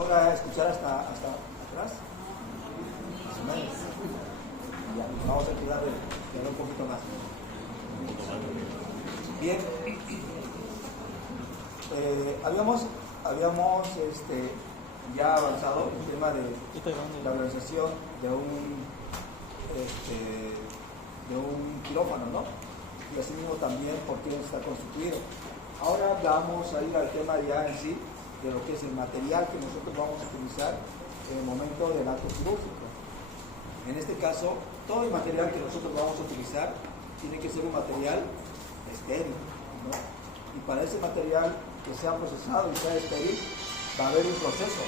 ¿Logra escuchar hasta atrás? Más o menos. Ya, vamos a tratar de ver un poquito más. Bien. Habíamos ya avanzado en el tema de la organización de un quirófano, ¿no? Y así mismo también por qué está constituido. Ahora vamos a ir al tema ya en sí de lo que es el material que nosotros vamos a utilizar en el momento del acto quirúrgico. En este caso, todo el material que nosotros vamos a utilizar tiene que ser un material estéril, ¿no? Y para ese material que sea procesado y sea estéril, va a haber un proceso.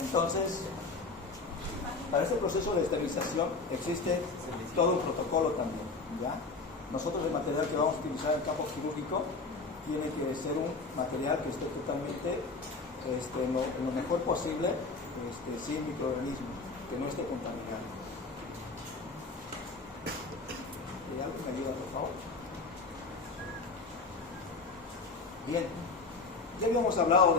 Entonces, para este proceso de esterilización existe todo un protocolo también, ¿ya? Nosotros el material que vamos a utilizar en el campo quirúrgico tiene que ser un material que esté totalmente lo mejor posible, sin microorganismos, que no esté contaminado. ¿Hay algo que me ayuda, por favor? Bien, ya habíamos hablado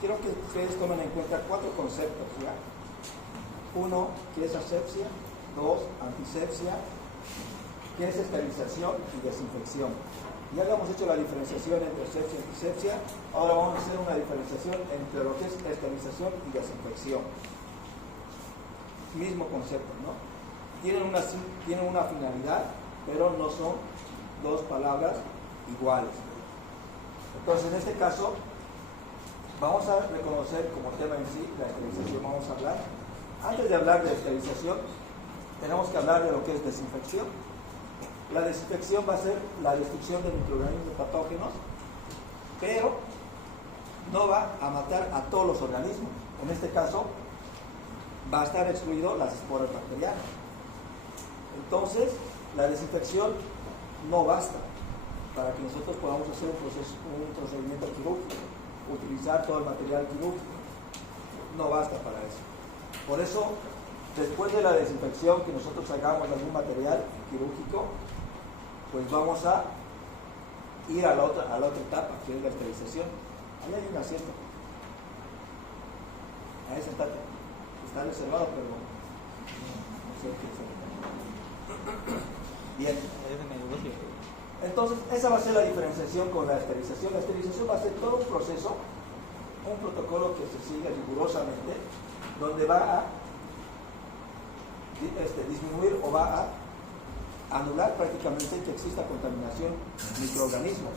quiero que ustedes tomen en cuenta 4 conceptos, ¿ya? 1, ¿qué es asepsia? 2, antisepsia. ¿Qué es esterilización y desinfección? Ya habíamos hecho la diferenciación entre asepsia y antisepsia, ahora vamos a hacer una diferenciación entre lo que es esterilización y desinfección. Mismo concepto, ¿no? Tienen una finalidad, pero no son dos palabras iguales. Entonces, en este caso, vamos a reconocer como tema en sí la esterilización. Vamos a hablar. Antes de hablar de esterilización, tenemos que hablar de lo que es desinfección. La desinfección va a ser la destrucción de microorganismos patógenos, pero no va a matar a todos los organismos. En este caso, va a estar excluido las esporas bacterianas. Entonces, la desinfección no basta para que nosotros podamos hacer un procedimiento quirúrgico, utilizar todo el material quirúrgico. No basta para eso. Por eso, después de la desinfección que nosotros hagamos de algún material quirúrgico, pues vamos a ir a la otra etapa, que es la esterilización. Ahí hay un asiento. Ahí sentate. Está reservado, pero no sé qué es. Bien. Entonces, esa va a ser la diferenciación con la esterilización. La esterilización va a ser todo un proceso, un protocolo que se sigue rigurosamente, donde va a disminuir o va a anular prácticamente que exista contaminación de microorganismos,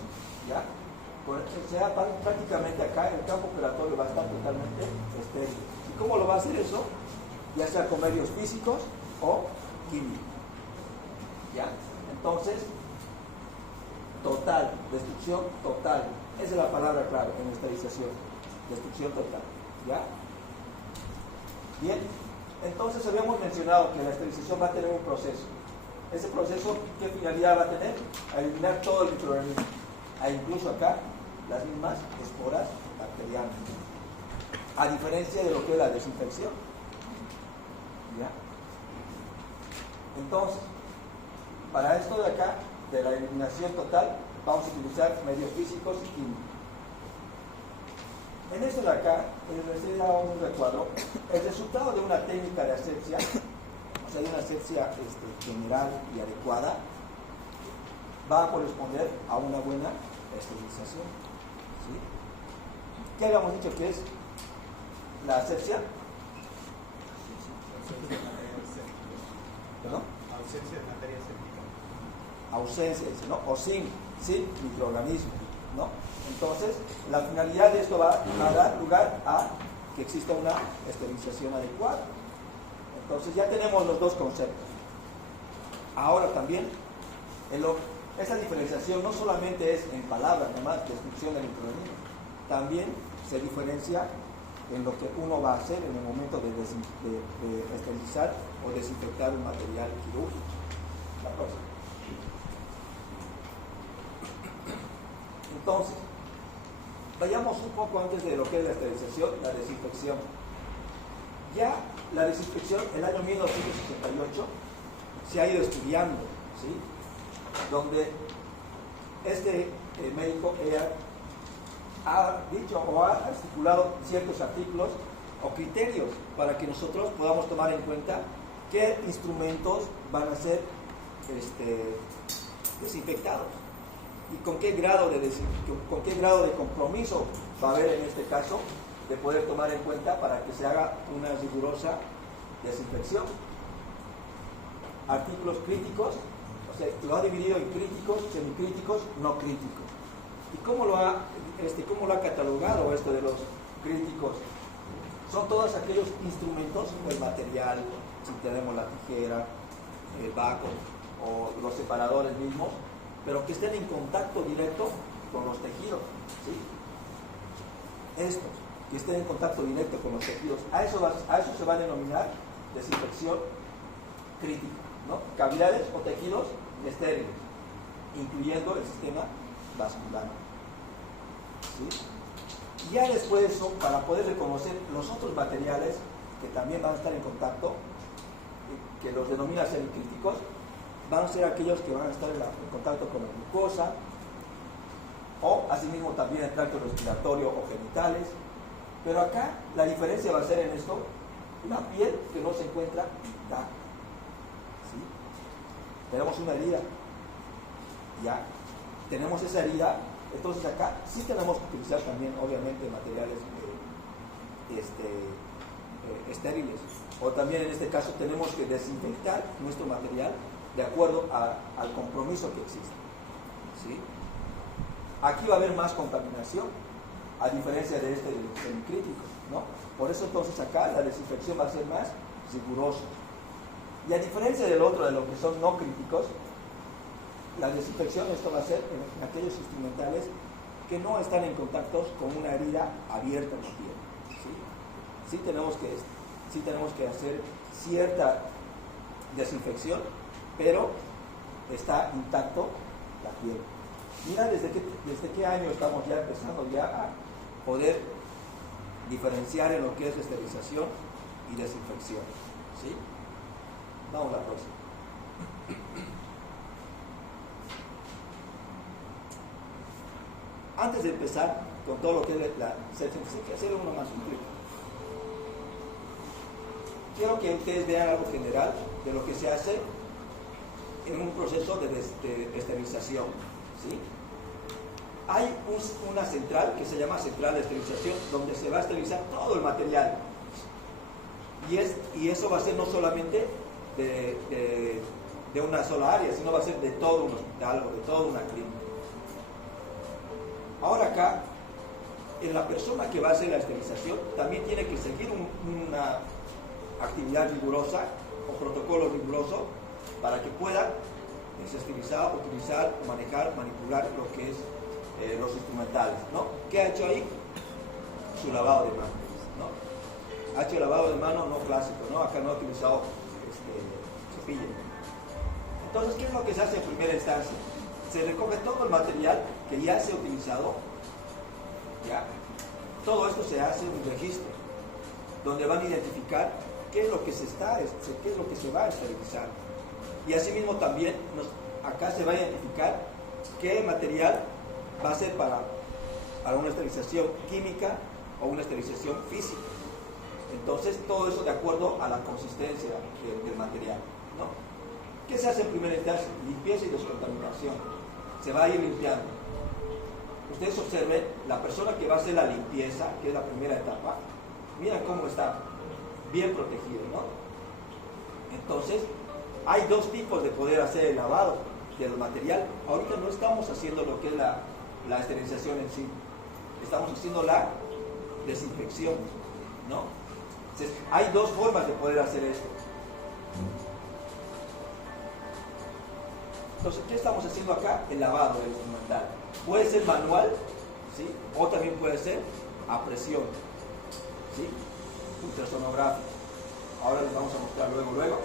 ¿ya? Prácticamente acá el campo operatorio va a estar totalmente estéril. ¿Y cómo lo va a hacer eso? Ya sea con medios físicos o químicos, ¿ya? Entonces, total, destrucción total. Esa es la palabra clave en la esterilización. Destrucción total, ¿ya? Bien, entonces habíamos mencionado que la esterilización va a tener un proceso. Ese proceso, ¿qué finalidad va a tener? A eliminar todo el microorganismo. Incluso acá, las mismas esporas bacterianas. A diferencia de lo que es la desinfección. ¿Ya? Entonces, para esto de acá, de la eliminación total, vamos a utilizar medios físicos y químicos. En esto de acá, les he dado un recuadro. El resultado de una técnica de asepsia, o sea, de una asepsia general y adecuada, va a corresponder a una buena esterilización. ¿Sí? ¿Qué habíamos dicho que es la asepsia? ¿Perdón? Ausencia de materia séptica. Ausencia, ¿no? O sin microorganismos, ¿no? Entonces, la finalidad de esto va a dar lugar a que exista una esterilización adecuada. Entonces, ya tenemos los dos conceptos. Ahora también, esa diferenciación no solamente es en palabras, nomás, descripción del microorganismo, también se diferencia en lo que uno va a hacer en el momento de esterilizar o desinfectar un material quirúrgico. La próxima. Entonces, vayamos un poco antes de lo que es la esterilización, la desinfección. Ya la desinfección, en el año 1968, se ha ido estudiando, ¿sí? Donde este médico ha dicho o ha articulado ciertos artículos o criterios para que nosotros podamos tomar en cuenta qué instrumentos van a ser desinfectados y con qué grado de compromiso va a haber en este caso de poder tomar en cuenta para que se haga una rigurosa desinfección. Artículos críticos, o sea, lo ha dividido en críticos, semicríticos, no críticos. ¿Y cómo lo ha catalogado esto de los críticos? Son todos aquellos instrumentos, el material, si tenemos la tijera, el baco o los separadores mismos, pero que estén en contacto directo con los tejidos, ¿sí? Estos, que estén en contacto directo con los tejidos, a eso se va a denominar desinfección crítica, ¿no? Cavidades o tejidos estériles, incluyendo el sistema vascular, ¿sí? Y ya después de eso, para poder reconocer los otros materiales que también van a estar en contacto, que los denomina semicríticos, van a ser aquellos que van a estar en contacto con la glucosa, o asimismo también el tracto respiratorio o genitales. Pero acá la diferencia va a ser en esto, la piel que no se encuentra intacta, ¿sí? Tenemos una herida, ya tenemos esa herida, entonces acá sí tenemos que utilizar también obviamente materiales estériles, o también en este caso tenemos que desinfectar nuestro material de acuerdo al compromiso que existe, ¿sí? Aquí va a haber más contaminación, a diferencia de este semicrítico, ¿no? Por eso entonces acá la desinfección va a ser más rigurosa. Y a diferencia del otro, de lo que son no críticos, la desinfección, esto va a ser en aquellos instrumentales que no están en contacto con una herida abierta en la piel, ¿sí? Sí tenemos que hacer cierta desinfección, pero está intacto la piel. Mira desde qué año estamos ya empezando ya a poder diferenciar en lo que es esterilización y desinfección, ¿sí? Vamos a la próxima. Antes de empezar con todo lo que es la sección, hay que hacer uno más simple. Quiero que ustedes vean algo general de lo que se hace en un proceso de esterilización, ¿sí? Hay una central que se llama central de esterilización, donde se va a esterilizar todo el material. Y eso va a ser no solamente de una sola área, sino va a ser de todo un hospital o de toda una clínica. Ahora acá, en la persona que va a hacer la esterilización, también tiene que seguir una actividad rigurosa o protocolo riguroso para que pueda desesterilizar, utilizar, manejar, manipular lo que es los instrumentales, ¿no? ¿Qué ha hecho ahí? Su lavado de manos, ¿no? Ha hecho el lavado de manos no clásico, ¿no? Acá no ha utilizado cepillo. Entonces, ¿qué es lo que se hace en primera instancia? Se recoge todo el material que ya se ha utilizado, ¿ya? Todo esto se hace un registro, donde van a identificar qué es lo que se va a esterilizar. Y asimismo también acá se va a identificar qué material va a ser para una esterilización química o una esterilización física. Entonces, todo eso de acuerdo a la consistencia del material, ¿no? ¿Qué se hace en primera instancia? Limpieza y descontaminación. Se va a ir limpiando. Ustedes observen, la persona que va a hacer la limpieza, que es la primera etapa, miren cómo está bien protegido, ¿no? Entonces, hay dos tipos de poder hacer el lavado del material. Ahorita no estamos haciendo lo que es la esterilización en sí, estamos haciendo la desinfección, ¿no? Entonces, hay dos formas de poder hacer esto. Entonces, ¿qué estamos haciendo acá? El lavado del instrumental. Puede ser manual, ¿sí? O también puede ser a presión, ¿sí? Ultrasonográfico. Ahora les vamos a mostrar luego.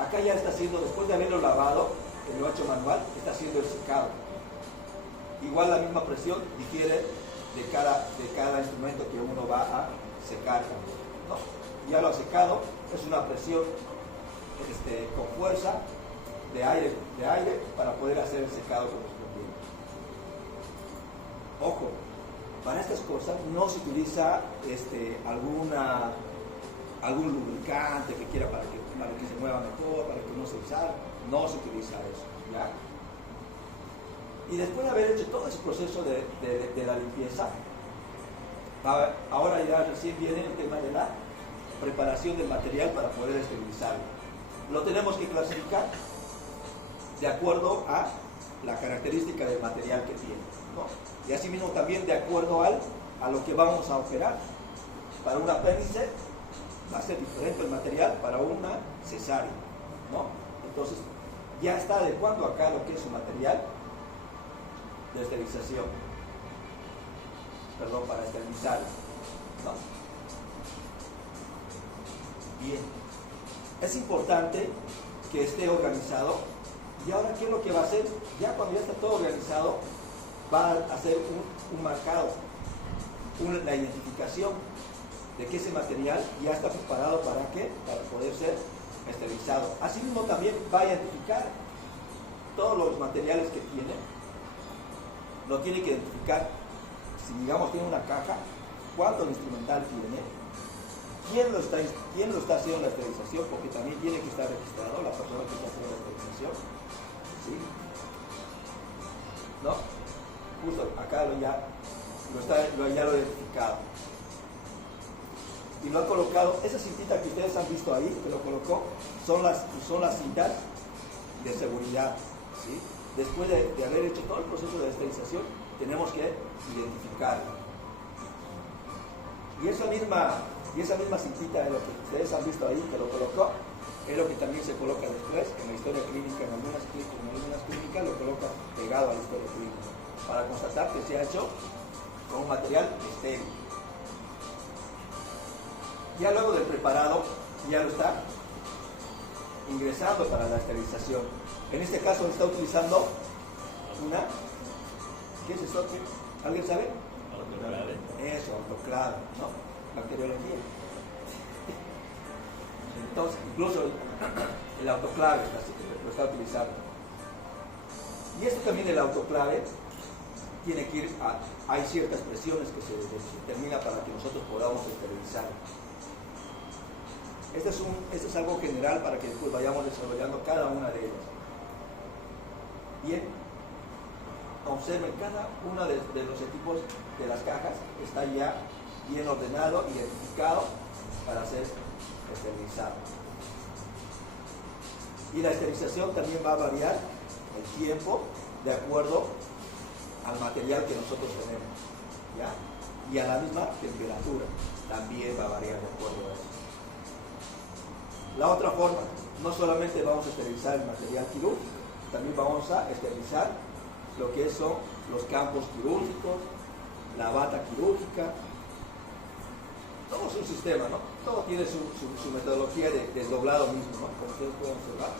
Acá ya está haciendo, después de haberlo lavado, que lo ha hecho manual, está haciendo el secado. Igual la misma presión difiere de cada instrumento que uno va a secar, ¿no? Ya lo ha secado, es una presión con fuerza de aire para poder hacer el secado correspondiente. Ojo, para estas cosas no se utiliza algún lubricante que quiera para que se mueva mejor, para que no se usara, no se utiliza eso, ¿ya? Y después de haber hecho todo ese proceso de la limpieza, ahora ya recién viene el tema de la preparación del material para poder esterilizarlo. Lo tenemos que clasificar de acuerdo a la característica del material que tiene, ¿no? Y asimismo también de acuerdo a lo que vamos a operar. Para un apéndice va a ser diferente el material para una cesárea, ¿no? Entonces ya está adecuando acá lo que es su material de esterilización, para esterilizar, ¿no? Bien, es importante que esté organizado. Y ahora, ¿qué es lo que va a hacer? Ya cuando ya está todo organizado, va a hacer un marcado, la identificación de que ese material ya está preparado para poder ser esterilizado. Asimismo también va a identificar todos los materiales que tiene. Lo tiene que identificar, si digamos tiene una caja, cuánto instrumental tiene, quién lo está haciendo la esterilización, porque también tiene que estar registrado la persona que está haciendo la esterilización, ¿sí? ¿No? Justo acá ya lo ha identificado. Y lo ha colocado, esa cintita que ustedes han visto ahí, que lo colocó, son las cintas de seguridad, ¿sí? Después de haber hecho todo el proceso de esterilización, tenemos que identificarlo. Y esa misma cintita de lo que ustedes han visto ahí, que lo colocó, es lo que también se coloca después en la historia clínica. En algunas clínicas lo coloca pegado a la historia clínica para constatar que se ha hecho con un material estéril. Ya luego del preparado, ya lo está ingresando para la esterilización. En este caso está utilizando ¿qué es esto? ¿Alguien sabe? Autoclave. Eso, autoclave, ¿no? Bacteriología. Entonces, incluso el autoclave lo está utilizando. Y esto también, el autoclave, tiene que ir hay ciertas presiones que se determina para que nosotros podamos esterilizar. Esto es algo general para que después vayamos desarrollando cada una de ellas. Bien, observen, cada uno de los equipos de las cajas está ya bien ordenado, identificado para ser esterilizado. Y la esterilización también va a variar el tiempo de acuerdo al material que nosotros tenemos, ¿ya? Y a la misma temperatura también va a variar de acuerdo a eso. La otra forma, no solamente vamos a esterilizar el material quirúrgico, también vamos a esterilizar lo que son los campos quirúrgicos, la bata quirúrgica. Todo es un sistema, ¿no? Todo tiene su metodología de desdoblado mismo, ¿no? Como ustedes pueden observar.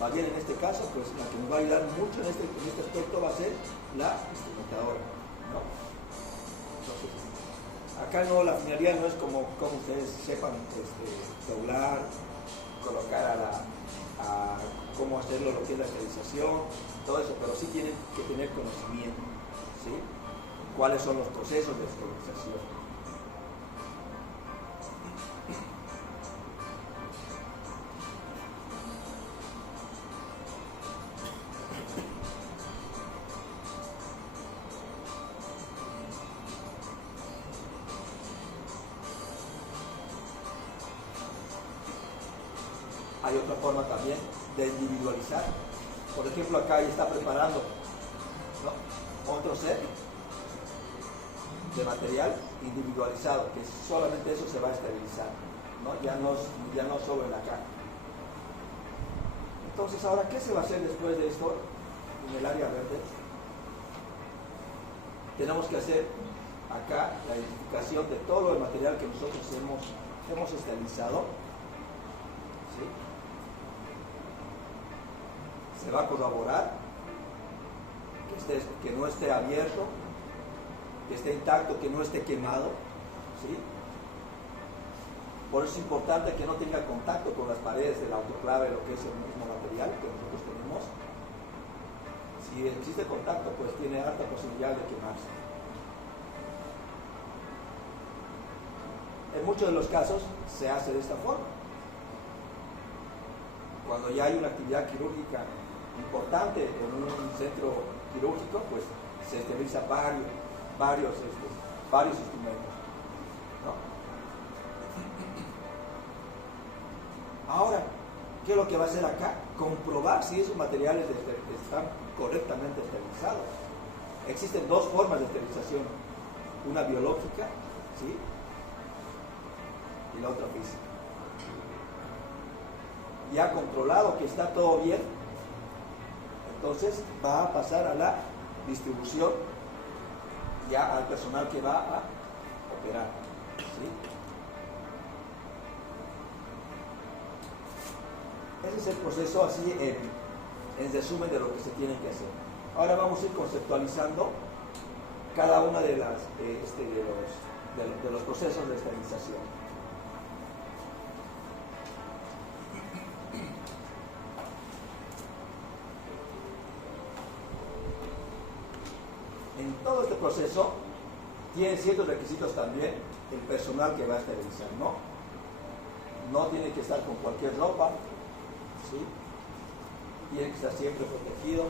Más bien en este caso, pues la que nos va a ayudar mucho en este aspecto va a ser la instrumentadora, ¿no? Entonces, acá no, la finalidad no es como ustedes sepan doblar, colocar a cómo hacerlo, lo que es la esterilización, todo eso, pero sí tienen que tener conocimiento, ¿sí? Cuáles son los procesos de esterilización. Hay otra forma también de individualizar. Por ejemplo, acá ya está preparando, ¿no?, otro set de material individualizado, que solamente eso se va a esterilizar, ¿no? Ya no sobre la caja. Entonces, ahora, ¿qué se va a hacer después de esto en el área verde? Tenemos que hacer acá la identificación de todo el material que nosotros hemos esterilizado. ¿Sí? Se va a corroborar que no esté abierto, que esté intacto, que no esté quemado. ¿Sí? Por eso es importante que no tenga contacto con las paredes del autoclave, lo que es el mismo material que nosotros tenemos. Si existe contacto, pues tiene alta posibilidad de quemarse. En muchos de los casos se hace de esta forma. Cuando ya hay una actividad quirúrgica importante en un centro quirúrgico, pues se esteriliza varios instrumentos, ¿no? Ahora, ¿qué es lo que va a hacer acá? Comprobar si esos materiales están correctamente esterilizados. Existen dos formas de esterilización, una biológica, ¿sí?, y la otra física. Ya controlado que está todo bien, entonces va a pasar a la distribución ya al personal que va a operar, ¿sí? Ese es el proceso así en resumen de lo que se tiene que hacer. Ahora vamos a ir conceptualizando cada una de los procesos de esterilización. En todo este proceso tiene ciertos requisitos también el personal que va a esterilizar, ¿no? No tiene que estar con cualquier ropa, ¿sí? Tiene que estar siempre protegido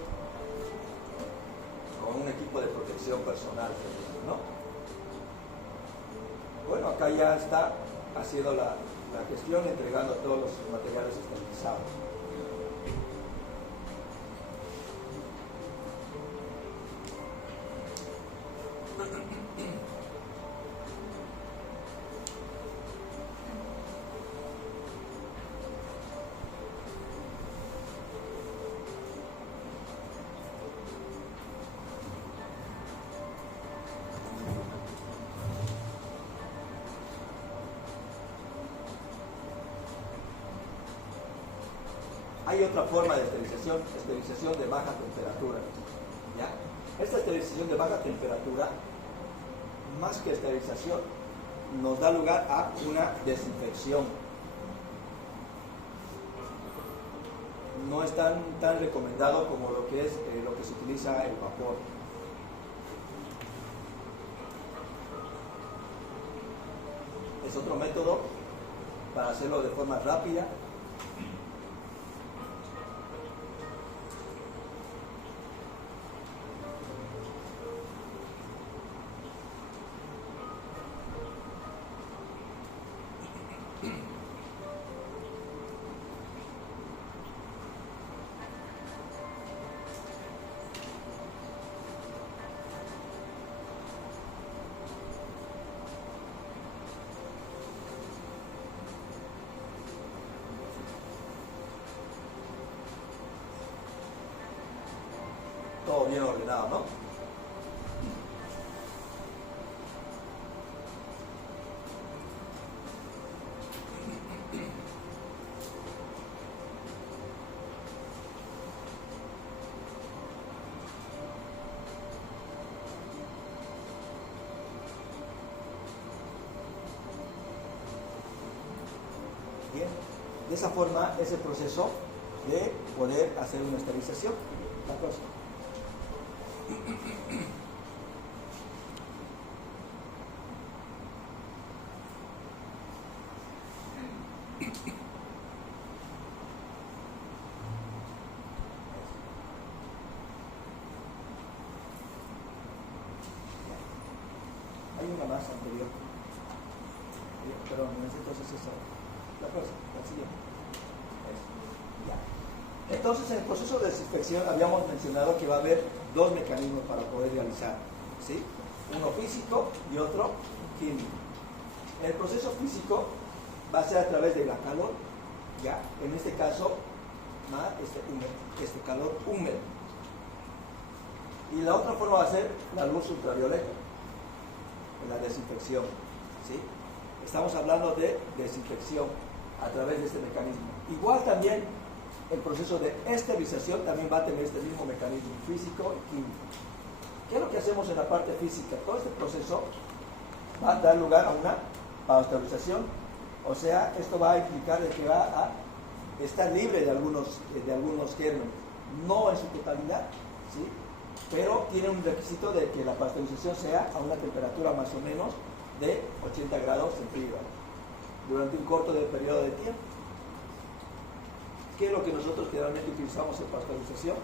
con un equipo de protección personal, ¿no? Bueno, acá ya está haciendo la gestión, entregando todos los materiales esterilizados. Hay otra forma de esterilización de baja temperatura, ¿ya? Esta esterilización de baja temperatura, más que esterilización, nos da lugar a una desinfección. No es tan recomendado como lo que se utiliza el vapor. Es otro método para hacerlo de forma rápida. Todo bien ordenado, ¿no? Bien, de esa forma es el proceso de poder hacer una esterilización. La próxima. Hay una más anterior. Perdón, entonces esa. La próxima, la siguiente. Ya. Entonces, en el proceso de desinfección habíamos mencionado que va a haber dos mecanismos para poder realizar, ¿sí? Uno físico y otro químico. El proceso físico va a ser a través de la calor, ¿ya? En este caso, más calor húmedo. Y la otra forma va a ser la luz ultravioleta, en la desinfección, ¿sí? Estamos hablando de desinfección a través de este mecanismo. Igual también el proceso de esterilización también va a tener este mismo mecanismo físico y químico. ¿Qué es lo que hacemos en la parte física? Todo este proceso va a dar lugar a una pasteurización, o sea, esto va a implicar de que va a estar libre de algunos gérmenes, no en su totalidad, ¿sí? Pero tiene un requisito de que la pasteurización sea a una temperatura más o menos de 80 grados centígrados durante un corto periodo de tiempo. ¿Qué es lo que nosotros generalmente utilizamos en pasteurización?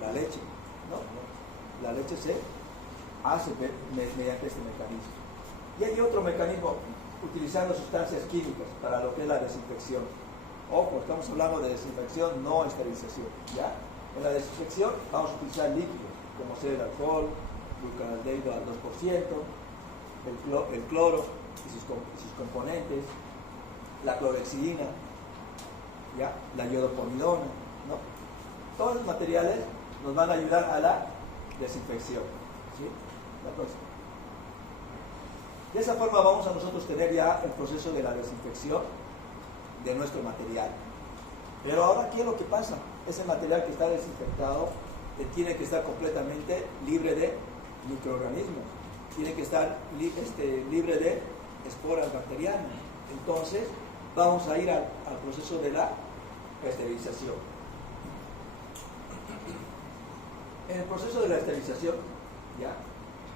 La leche, ¿no? La leche se hace mediante este mecanismo. Y hay otro mecanismo utilizando sustancias químicas para lo que es la desinfección. Ojo, estamos hablando de desinfección, no esterilización, ¿ya? En la desinfección vamos a utilizar líquidos, como ser el alcohol, gluconaldehído al 2%, el cloro y sus componentes, la clorhexidina, ¿ya? La iodoponidona, ¿no? Todos los materiales nos van a ayudar a la desinfección, ¿sí? La próxima. De esa forma vamos a nosotros tener ya el proceso de la desinfección de nuestro material. Pero ahora, ¿qué es lo que pasa? Ese material que está desinfectado tiene que estar completamente libre de microorganismos, tiene que estar libre de esporas bacterianas. Entonces, vamos a ir al proceso de la esterilización. En el proceso de la esterilización, ¿ya?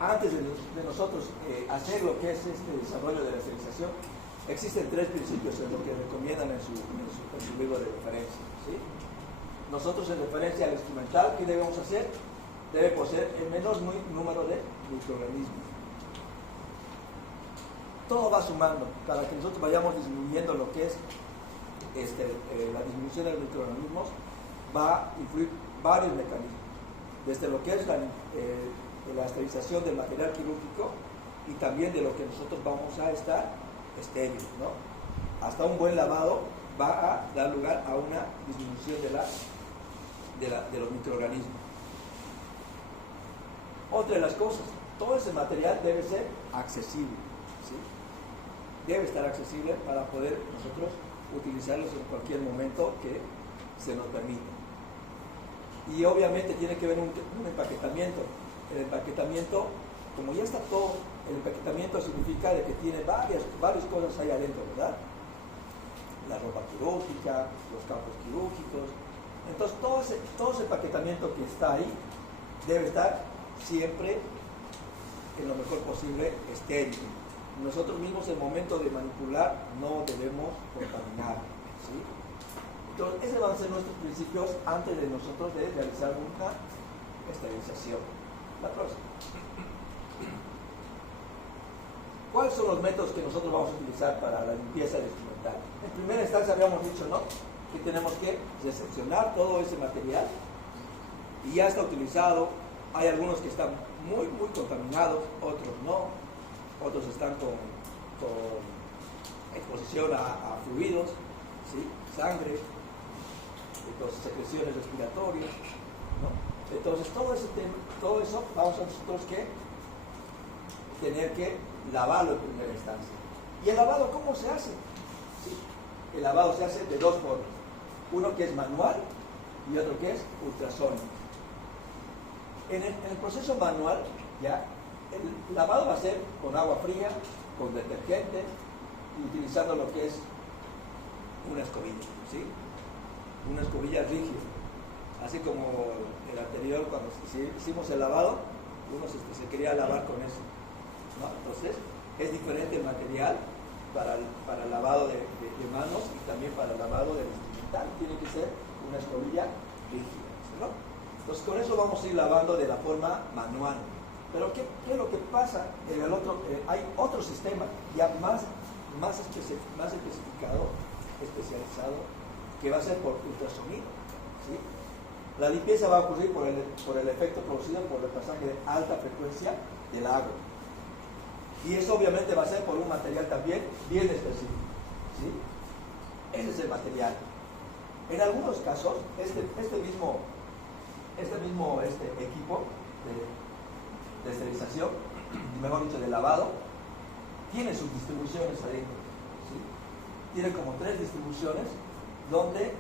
Antes de nosotros hacer lo que es este desarrollo de la esterilización, existen 3 principios en lo que recomiendan en su libro de referencia, ¿sí? Nosotros, en referencia al instrumental, ¿qué debemos hacer? Debe poseer el menor número de microorganismos. Todo va sumando para que nosotros vayamos disminuyendo lo que es la disminución de los microorganismos. Va a influir varios mecanismos, desde lo que es la esterilización del material quirúrgico y también de lo que nosotros vamos a estar estéril, ¿no? Hasta un buen lavado va a dar lugar a una disminución de los microorganismos. Otra de las cosas, todo ese material debe ser accesible, ¿sí? Debe estar accesible para poder nosotros utilizarlos en cualquier momento que se nos permita. Y obviamente tiene que haber un empaquetamiento. El empaquetamiento, como ya está todo, el empaquetamiento significa de que tiene varias cosas ahí adentro, ¿verdad? La ropa quirúrgica, los campos quirúrgicos. Entonces todo ese empaquetamiento que está ahí debe estar siempre en lo mejor posible estéril. Nosotros mismos, en el momento de manipular, no debemos contaminar, ¿sí? Entonces, esos van a ser nuestros principios antes de nosotros de realizar una esterilización. La próxima. ¿Cuáles son los métodos que nosotros vamos a utilizar para la limpieza del instrumental? En primera instancia habíamos dicho, ¿no?, que tenemos que decepcionar todo ese material y ya está utilizado. Hay algunos que están muy contaminados, otros no, otros están con exposición a fluidos, ¿sí?, sangre, entonces secreciones respiratorias, ¿no? Entonces todo eso vamos a nosotros que tener que lavarlo en primera instancia. ¿Y el lavado cómo se hace? ¿Sí? El lavado se hace de 2 formas. Uno que es manual y otro que es ultrasónico. En el proceso manual, ya, el lavado va a ser con agua fría, con detergente, y utilizando lo que es una escobilla, ¿sí? Una escobilla rígida. Así como el anterior, cuando hicimos el lavado, uno se quería lavar con eso, ¿no? Entonces, es diferente el material para el lavado de manos y también para el lavado del instrumental. Tiene que ser una escobilla rígida, ¿no? Entonces, con eso vamos a ir lavando de la forma manual. Pero, ¿qué es lo que pasa en el otro? Hay otro sistema ya más especificado, especializado, que va a ser por ultrasonido, ¿sí? La limpieza va a ocurrir por el efecto producido por el pasaje de alta frecuencia del agua. Y eso obviamente va a ser por un material también bien específico, ¿sí? Ese es el material. En algunos casos, este mismo equipo de esterilización, mejor dicho, de lavado, tiene sus distribuciones adentro, ¿sí? Tiene como 3 distribuciones, donde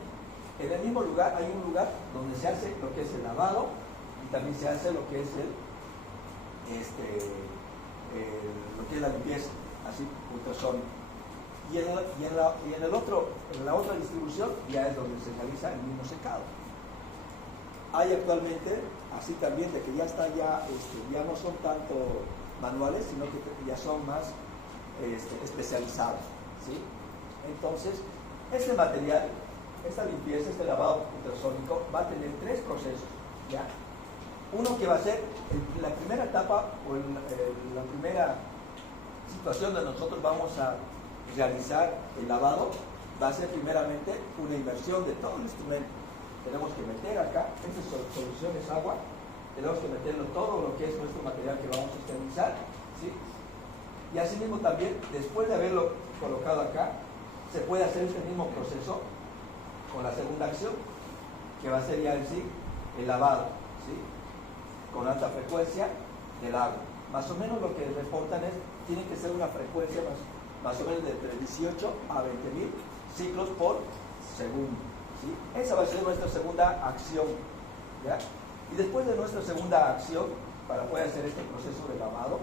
en el mismo lugar hay un lugar donde se hace lo que es el lavado y también se hace lo que es lo que es la limpieza, así, ultrasónica. Y en la otra distribución ya es donde se realiza el mismo secado. Hay actualmente, así también, de que ya está ya no son tanto manuales, sino que ya son más especializados, ¿sí? Entonces, este material, esta limpieza, este lavado ultrasónico, va a tener 3 procesos, ¿ya? Uno que va a ser la primera etapa o la primera situación donde nosotros vamos a realizar el lavado, va a ser primeramente una inmersión de todo el instrumento. Tenemos que meter acá, esta solución es agua, tenemos que meterlo todo lo que es nuestro material que vamos a esterilizar, ¿sí? Y asimismo también, después de haberlo colocado acá, se puede hacer este mismo proceso con la segunda acción, que va a ser ya en sí el lavado, ¿sí? Con alta frecuencia del agua. Más o menos lo que reportan tiene que ser una frecuencia más o menos de entre 18 a 20.000 ciclos por segundo, ¿sí? Esa va a ser nuestra segunda acción, ¿ya? Y después de nuestra segunda acción, para poder hacer este proceso de lavado,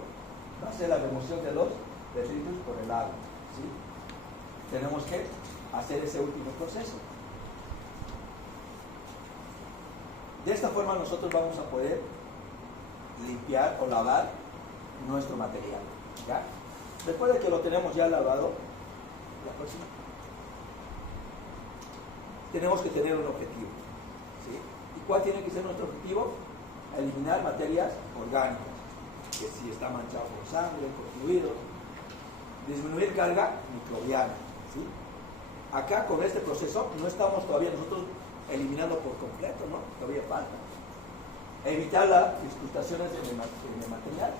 va a ser la remoción de los detritus por el agua, ¿sí? Tenemos que hacer ese último proceso. De esta forma nosotros vamos a poder limpiar o lavar nuestro material, ¿ya? Después de que lo tenemos ya lavado, la próxima, tenemos que tener un objetivo, ¿sí? ¿Y cuál tiene que ser nuestro objetivo? Eliminar materias orgánicas, que si está manchado por sangre, por fluidos, disminuir carga microbiana, ¿sí? Acá con este proceso no estamos todavía nosotros eliminando por completo, ¿no? Todavía falta. Evitar las incrustaciones en el material.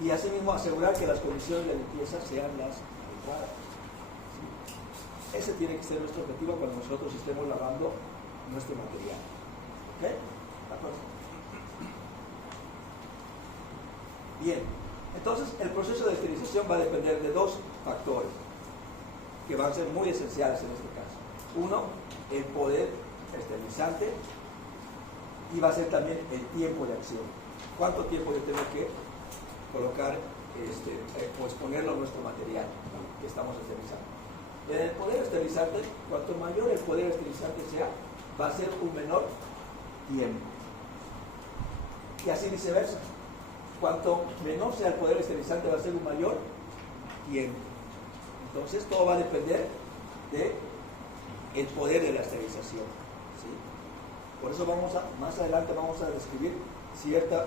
Y asimismo asegurar que las condiciones de limpieza sean las adecuadas, ¿sí? Ese tiene que ser nuestro objetivo cuando nosotros estemos lavando nuestro material. ¿Ok? ¿De acuerdo? Bien, entonces el proceso de esterilización va a depender de 2 factores que van a ser muy esenciales en este caso. Uno, el poder esterilizante, y va a ser también el tiempo de acción. ¿Cuánto tiempo yo tengo que colocar o exponerlo a nuestro material que estamos esterilizando? En el poder esterilizante, cuanto mayor el poder esterilizante sea, va a ser un menor tiempo. Y así viceversa. Cuanto menor sea el poder esterilizante, va a ser un mayor tiempo. Entonces todo va a depender del poder de la esterilización, ¿sí? Por eso más adelante vamos a describir ciertos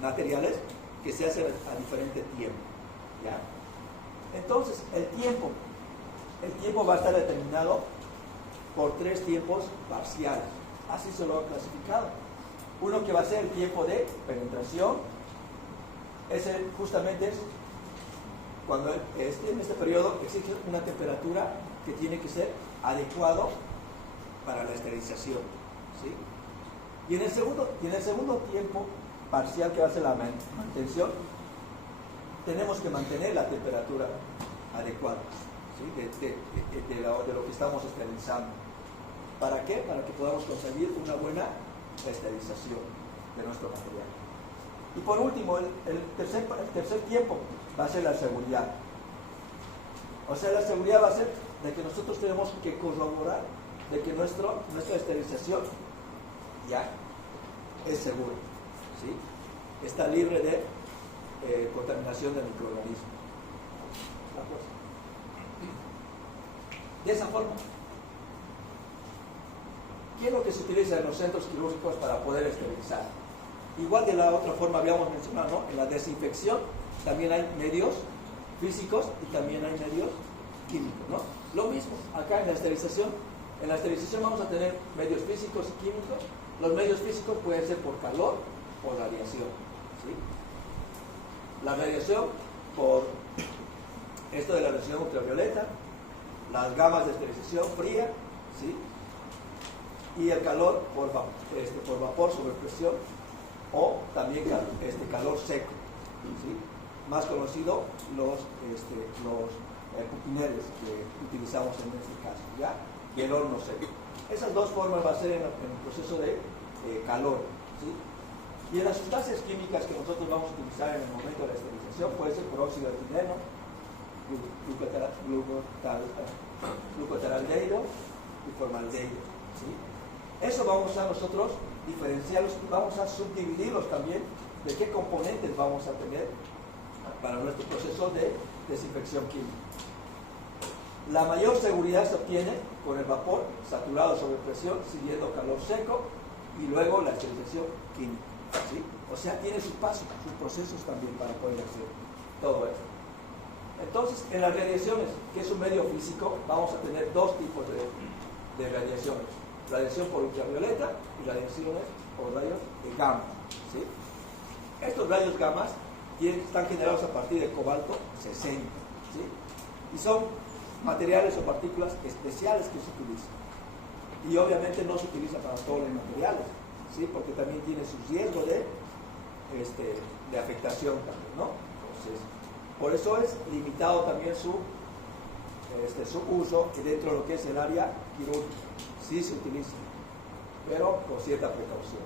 materiales que se hacen a diferente tiempo, ¿ya? Entonces el tiempo va a estar determinado por 3 tiempos parciales, así se lo han clasificado. Uno que va a ser el tiempo de penetración, justamente es cuando en este periodo existe una temperatura que tiene que ser adecuado para la esterilización, ¿sí? Y en el segundo tiempo parcial, que va a ser la mantención, tenemos que mantener la temperatura adecuada, ¿sí? de lo que estamos esterilizando. ¿Para qué? Para que podamos conseguir una buena esterilización de nuestro material. Y por último, el tercer tiempo va a ser la seguridad. O sea, la seguridad va a ser de que nosotros tenemos que corroborar de que nuestra esterilización ya es segura, ¿sí? Está libre de contaminación de microorganismos. De esa forma, ¿qué es lo que se utiliza en los centros quirúrgicos para poder esterilizar? Igual de la otra forma habíamos mencionado, ¿no? En la desinfección también hay medios físicos y también hay medios químicos, ¿no? Lo mismo, acá en la esterilización vamos a tener medios físicos y químicos. Los medios físicos pueden ser por calor o radiación, ¿sí? La radiación por esto de la radiación ultravioleta, las gamas de esterilización fría, ¿sí? Y el calor por vapor sobre presión, o también calor seco, ¿sí? Más conocido los pupineres que utilizamos en este caso, ¿ya? Y el horno seco. Esas dos formas va a ser en el proceso de calor, ¿sí? Y en las sustancias químicas que nosotros vamos a utilizar en el momento de la esterilización puede ser peróxido de etileno, glucotaraldehído y formaldehído, ¿sí? Eso vamos a nosotros diferenciarlos y vamos a subdividirlos también de qué componentes vamos a tener para nuestro proceso de desinfección química. La mayor seguridad se obtiene con el vapor saturado sobre presión, siguiendo calor seco y luego la esterilización química, ¿sí? O sea, tiene sus pasos, sus procesos también para poder hacer todo esto. Entonces, en las radiaciones, que es un medio físico, vamos a tener dos tipos de radiaciones: radiación por ultravioleta y radiaciones por rayos de gamma, ¿sí? Estos rayos gamma están generados a partir de cobalto 60, ¿sí? Y son materiales o partículas especiales que se utilizan. Y obviamente no se utiliza para todos los materiales, ¿sí? Porque también tiene su riesgo de afectación también, ¿no? Entonces, por eso es limitado también su uso dentro de lo que es el área quirúrgica. Sí se utiliza, pero con cierta precaución.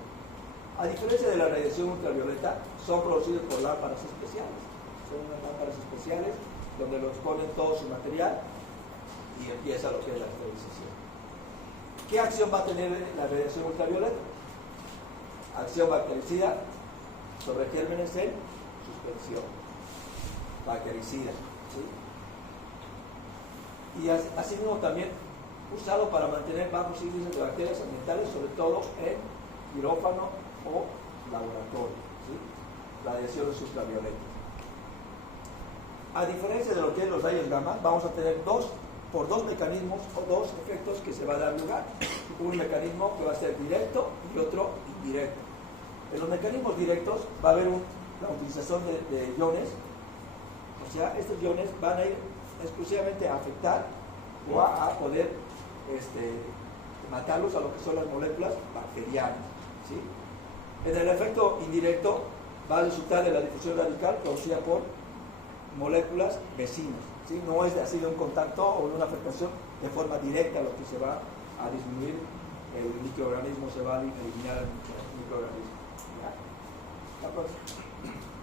A diferencia de la radiación ultravioleta, son producidos por lámparas especiales. Son unas lámparas especiales donde los ponen todo su material y empieza lo que es la esterilización. ¿Qué acción va a tener la radiación ultravioleta? Acción bactericida sobre gérmenes en suspensión. Bactericida, ¿sí? Y asimismo también usado para mantener bajos índices de bacterias ambientales, sobre todo en quirófano o laboratorio, ¿sí? Radiaciones ultravioletas. A diferencia de lo que es los rayos gamma, vamos a tener dos mecanismos o dos efectos que se va a dar lugar. Un mecanismo que va a ser directo y otro indirecto. En los mecanismos directos va a haber la utilización de iones. O sea, estos iones van a ir exclusivamente a afectar o a poder matarlos a lo que son las moléculas bacterianas, ¿sí? En el efecto indirecto va a resultar de la difusión radical producida por moléculas vecinas, ¿sí? No es así de un contacto o de una afectación de forma directa lo que se va a disminuir el microorganismo, se va a eliminar el microorganismo.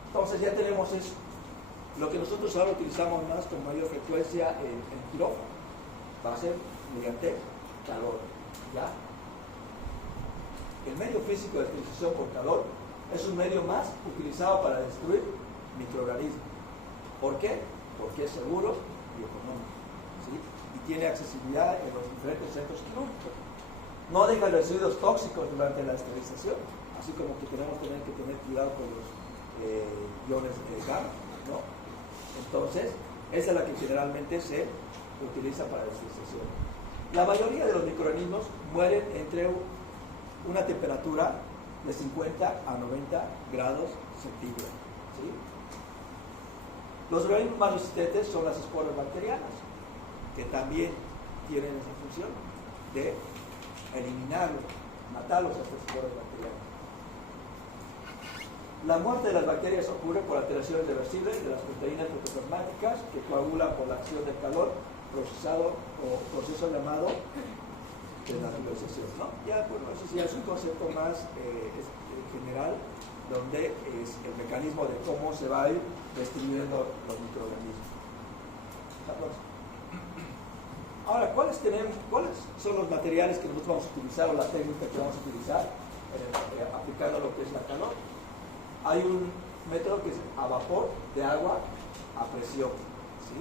Entonces ya tenemos eso. Lo que nosotros ahora utilizamos más con mayor frecuencia en quirófano va a ser mediante calor, ¿ya? El medio físico de esterilización por calor es un medio más utilizado para destruir microorganismos. ¿Por qué? Porque es seguro y económico, ¿sí? Y tiene accesibilidad en los diferentes centros quirúrgicos. No deja residuos tóxicos durante la esterilización, así como que tenemos que tener cuidado con los iones gamma, ¿no? Entonces, esa es la que generalmente se utiliza para la esterilización. La mayoría de los microorganismos mueren entre una temperatura de 50 a 90 grados centígrados, ¿sí? Los organismos más resistentes son las esporas bacterianas, que también tienen esa función de eliminarlos, matarlos a estas esporas bacterianas. La muerte de las bacterias ocurre por alteraciones reversibles de las proteínas protoplasmáticas que coagulan por la acción del calor procesado o proceso llamado desnaturalización, ¿no? Ya, bueno, eso sí es un concepto más general, donde es el mecanismo de cómo se va a ir destruyendo los microorganismos. Ahora, ¿cuáles son los materiales que nosotros vamos a utilizar o la técnica que vamos a utilizar aplicando lo que es la calor? Hay un método que es a vapor de agua a presión, ¿sí?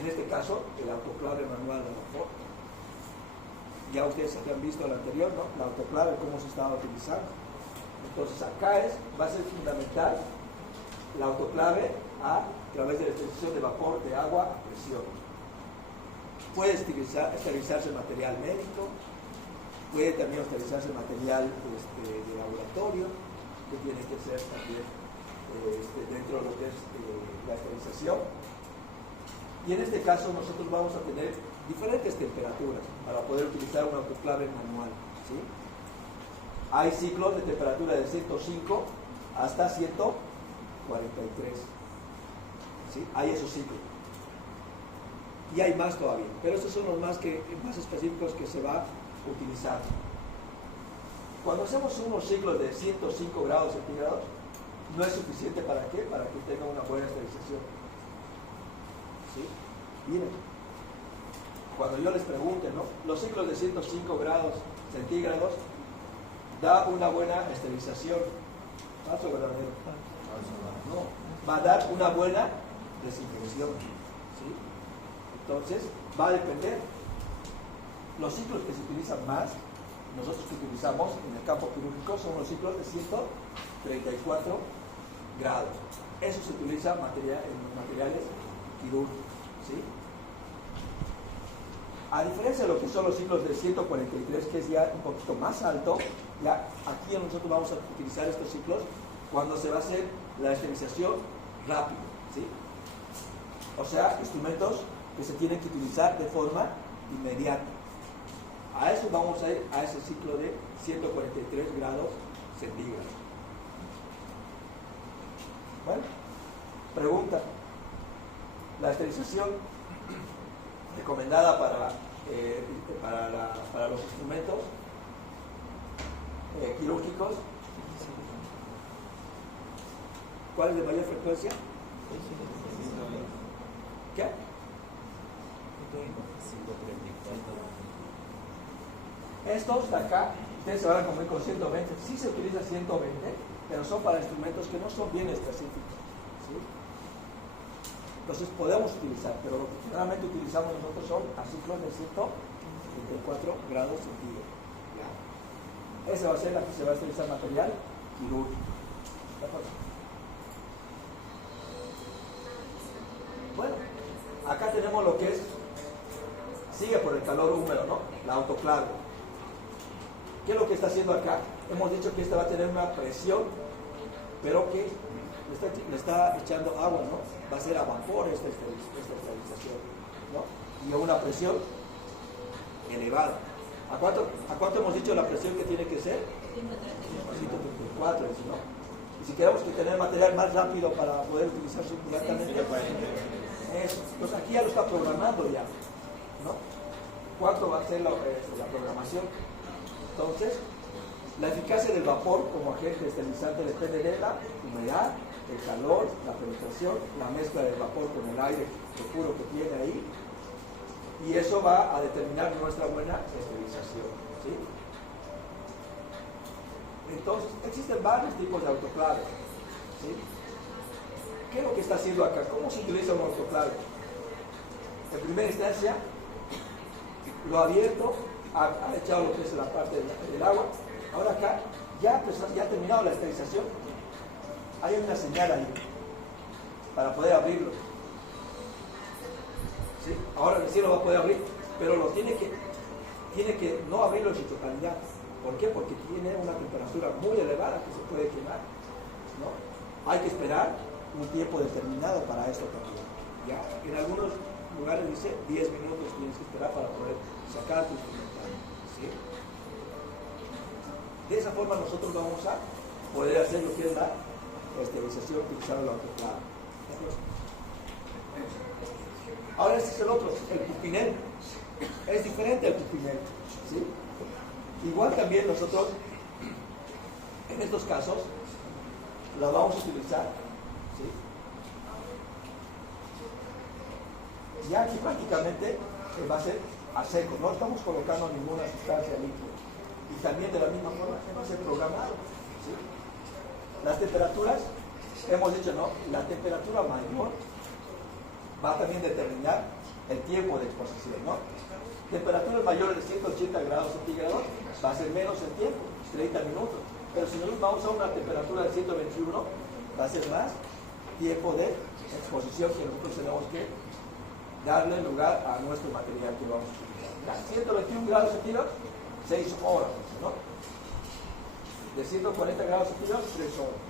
En este caso, el autoclave manual de vapor. Ya ustedes han visto el anterior, ¿no? La autoclave, cómo se estaba utilizando. Entonces, acá va a ser fundamental la autoclave a través de la esterilización de vapor de agua a presión. Puede esterilizarse el material médico, puede también esterilizarse el material de laboratorio, que tiene que ser también dentro de lo que es la esterilización. Y en este caso nosotros vamos a tener diferentes temperaturas para poder utilizar un autoclave manual, ¿sí? Hay ciclos de temperatura de 105 hasta 143, ¿sí? Hay esos ciclos. Y hay más todavía, pero estos son los más específicos que se va a utilizar. Cuando hacemos unos ciclos de 105 grados centígrados, no es suficiente ¿para qué? Para que tenga una buena esterilización. ¿Sí? Miren, cuando yo les pregunte, ¿no? Los ciclos de 105 grados centígrados da una buena esterilización. ¿Falso o verdadero? No, va a dar una buena desinfección. ¿Sí? Entonces, va a depender. Los ciclos que se utilizan más, nosotros que utilizamos en el campo quirúrgico, son los ciclos de 134 grados. Eso se utiliza en los materiales quirúrgicos, ¿sí? A diferencia de lo que son los ciclos de 143, que es ya un poquito más alto, ya aquí nosotros vamos a utilizar estos ciclos cuando se va a hacer la esterilización rápida, ¿sí? O sea, instrumentos que se tienen que utilizar de forma inmediata. A eso vamos a ir a ese ciclo de 143 grados centígrados. Bueno, pregunta. La esterilización recomendada para los instrumentos quirúrgicos, ¿cuál es de mayor frecuencia? ¿Qué? Estos de acá, ustedes se van a comer con 120. Sí se utiliza 120, pero son para instrumentos que no son bien específicos, ¿sí? Entonces podemos utilizar, pero lo que generalmente utilizamos nosotros son a ciclos de 134 grados centígrados. Esa va a ser la que se va a esterilizar material quirúrgico. ¿De acuerdo? Bueno, acá tenemos lo que es, sigue por el calor húmedo, ¿no? La autoclave. ¿Qué es lo que está haciendo acá? Hemos dicho que esta va a tener una presión, pero que le está echando agua, ¿no? Va a ser a vapor esta esterilización, ¿no? Y a una presión elevada. ¿A cuánto hemos dicho la presión que tiene que ser? 134, ¿no? Y si queremos que tener material más rápido para poder utilizarse inmediatamente, eso. Entonces aquí ya lo está programando ya, ¿no? ¿Cuánto va a ser la programación? Entonces, la eficacia del vapor como agente esterilizante depende de la humedad, el calor, la penetración, la mezcla del vapor con el aire puro que tiene ahí, y eso va a determinar nuestra buena esterilización, ¿sí? Entonces, existen varios tipos de autoclaves, ¿sí? ¿Qué es lo que está haciendo acá? ¿Cómo se utiliza un autoclave? En primera instancia, lo ha abierto, ha echado lo que es la parte del agua. Ahora acá, ya ha terminado la esterilización. Hay una señal ahí para poder abrirlo. ¿Sí? Ahora recién lo va a poder abrir, pero lo tiene que no abrirlo en su totalidad. ¿Por qué? Porque tiene una temperatura muy elevada que se puede quemar, ¿no? Hay que esperar un tiempo determinado para esto también. ¿Ya? En algunos lugares dice 10 minutos tienes que esperar para poder sacar tu instrumental, ¿sí? De esa forma nosotros vamos a poder hacer lo que es la esterilización utilizando la autoclave. Ahora este es el otro, el pupinel. Es diferente al pupinel, ¿sí? Igual también nosotros en estos casos la vamos a utilizar, ¿sí? Ya aquí prácticamente va a ser a seco, no estamos colocando ninguna sustancia líquida. Y también de la misma forma va a ser programado, ¿sí? Las temperaturas, hemos dicho, ¿no? La temperatura mayor va a también determinar el tiempo de exposición, ¿no? Temperaturas mayores de 180 grados centígrados va a ser menos el tiempo, 30 minutos. Pero si nosotros vamos a una temperatura de 121, va a ser más tiempo de exposición que nosotros tenemos que darle lugar a nuestro material que vamos a utilizar. 121 grados centígrados, 6 horas, ¿no? De 140 grados centígrados, 3 horas.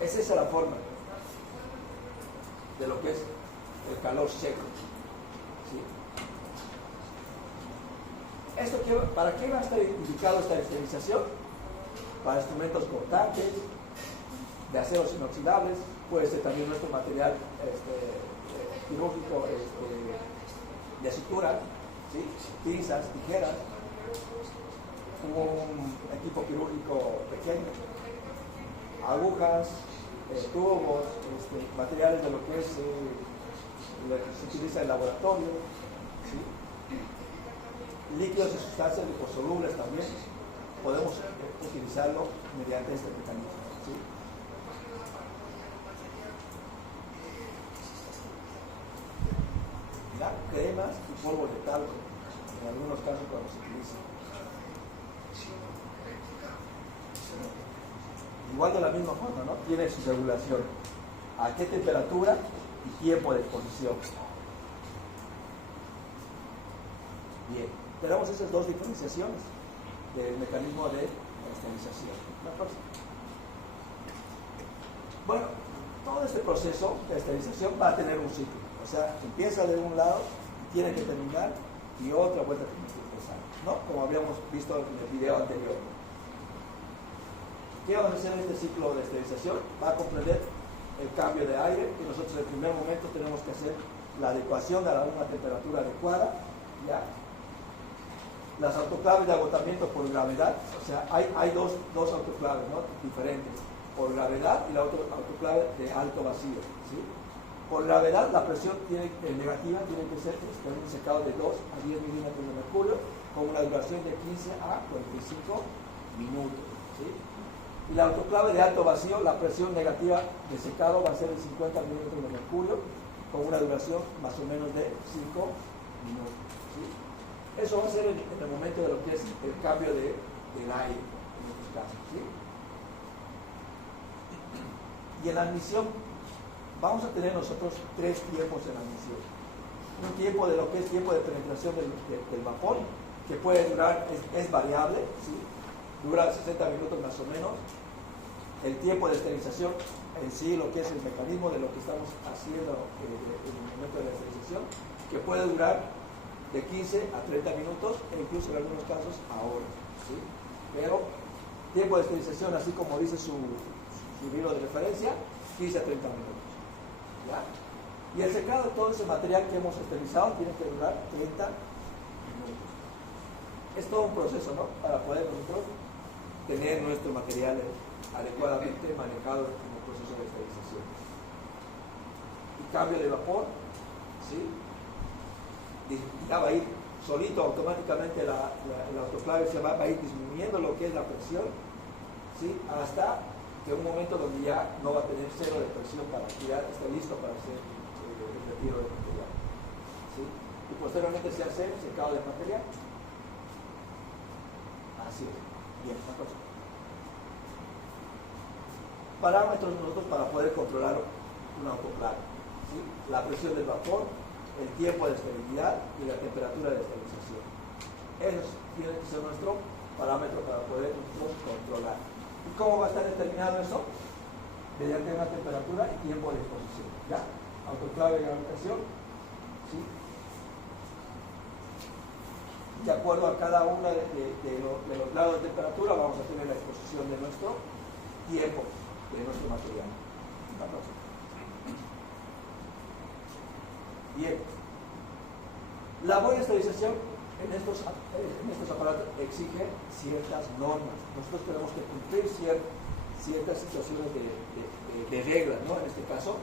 Esa es la forma de lo que es el calor seco. ¿Sí? ¿Para qué va a estar indicado esta esterilización? Para instrumentos cortantes, de aceros inoxidables, puede ser también nuestro material quirúrgico de sutura, ¿sí? Pinzas, tijeras, un equipo quirúrgico pequeño, agujas, tubos, materiales de lo que es lo que se utiliza en el laboratorio, ¿sí? Líquidos y sustancias liposolubles también podemos utilizarlo mediante este mecanismo, ¿sí? Ya, cremas y polvos de talco en algunos casos cuando se utiliza. Igual de la misma forma, ¿no? Tiene su regulación. ¿A qué temperatura y tiempo de exposición? Bien, tenemos esas dos diferenciaciones del mecanismo de esterilización. Bueno, todo este proceso de esterilización va a tener un ciclo. O sea, empieza de un lado y tiene que terminar y otra vuelta tiene que empezar, ¿no? Como habíamos visto en el video anterior. ¿Qué vamos a hacer en este ciclo de esterilización? Va a comprender el cambio de aire, que nosotros en el primer momento tenemos que hacer la adecuación a una temperatura adecuada, ¿ya? Las autoclaves de agotamiento por gravedad, o sea, hay dos autoclaves, ¿no? Diferentes, por gravedad y la otra autoclave de alto vacío, ¿sí? Por gravedad la presión negativa tiene que ser un secado de 2 a 10 milímetros de mercurio con una duración de 15 a 45 minutos, ¿sí? Y la autoclave de alto vacío, la presión negativa de secado va a ser de 50 milímetros de mercurio con una duración más o menos de 5 minutos, ¿sí? Eso va a ser en el momento de lo que es el cambio del aire, en este caso, ¿sí? Y en la admisión vamos a tener nosotros 3 tiempos en la admisión. Un tiempo de lo que es tiempo de penetración del vapor, que puede durar, es variable, ¿sí? Dura 60 minutos más o menos. El tiempo de esterilización en sí, lo que es el mecanismo de lo que estamos haciendo en el momento de la esterilización, que puede durar de 15 a 30 minutos e incluso en algunos casos a horas, ¿sí? Pero tiempo de esterilización, así como dice su libro de referencia, 15 a 30 minutos, ¿ya? Y el secado de todo ese material que hemos esterilizado tiene que durar 30 minutos. Es todo un proceso, ¿no? Para poder nosotros tener nuestro material adecuadamente manejado en el proceso de esterilización. Y cambio de vapor, ¿sí? Y ya va a ir solito, automáticamente la autoclave se va a ir disminuyendo lo que es la presión, ¿sí? Hasta que un momento donde ya no va a tener cero de presión para que ya esté listo para hacer el retiro del material, ¿sí? Y posteriormente se hace el secado del material. Así es. Bien, una cosa. Parámetros nosotros para poder controlar un autoclave, ¿sí? La presión del vapor, el tiempo de esterilidad y la temperatura de esterilización. Esos tienen que ser nuestro parámetro para poder nosotros controlar. ¿Y cómo va a estar determinado eso? Mediante una temperatura y tiempo de exposición. ¿Ya? Autoclave de gravitación, ¿sí? De acuerdo a cada uno de los grados de temperatura vamos a tener la exposición de nuestro tiempo, de nuestro material. Bien. La buena esterilización en estos aparatos exige ciertas normas. Nosotros tenemos que cumplir ciertas situaciones de reglas, ¿no? En este caso,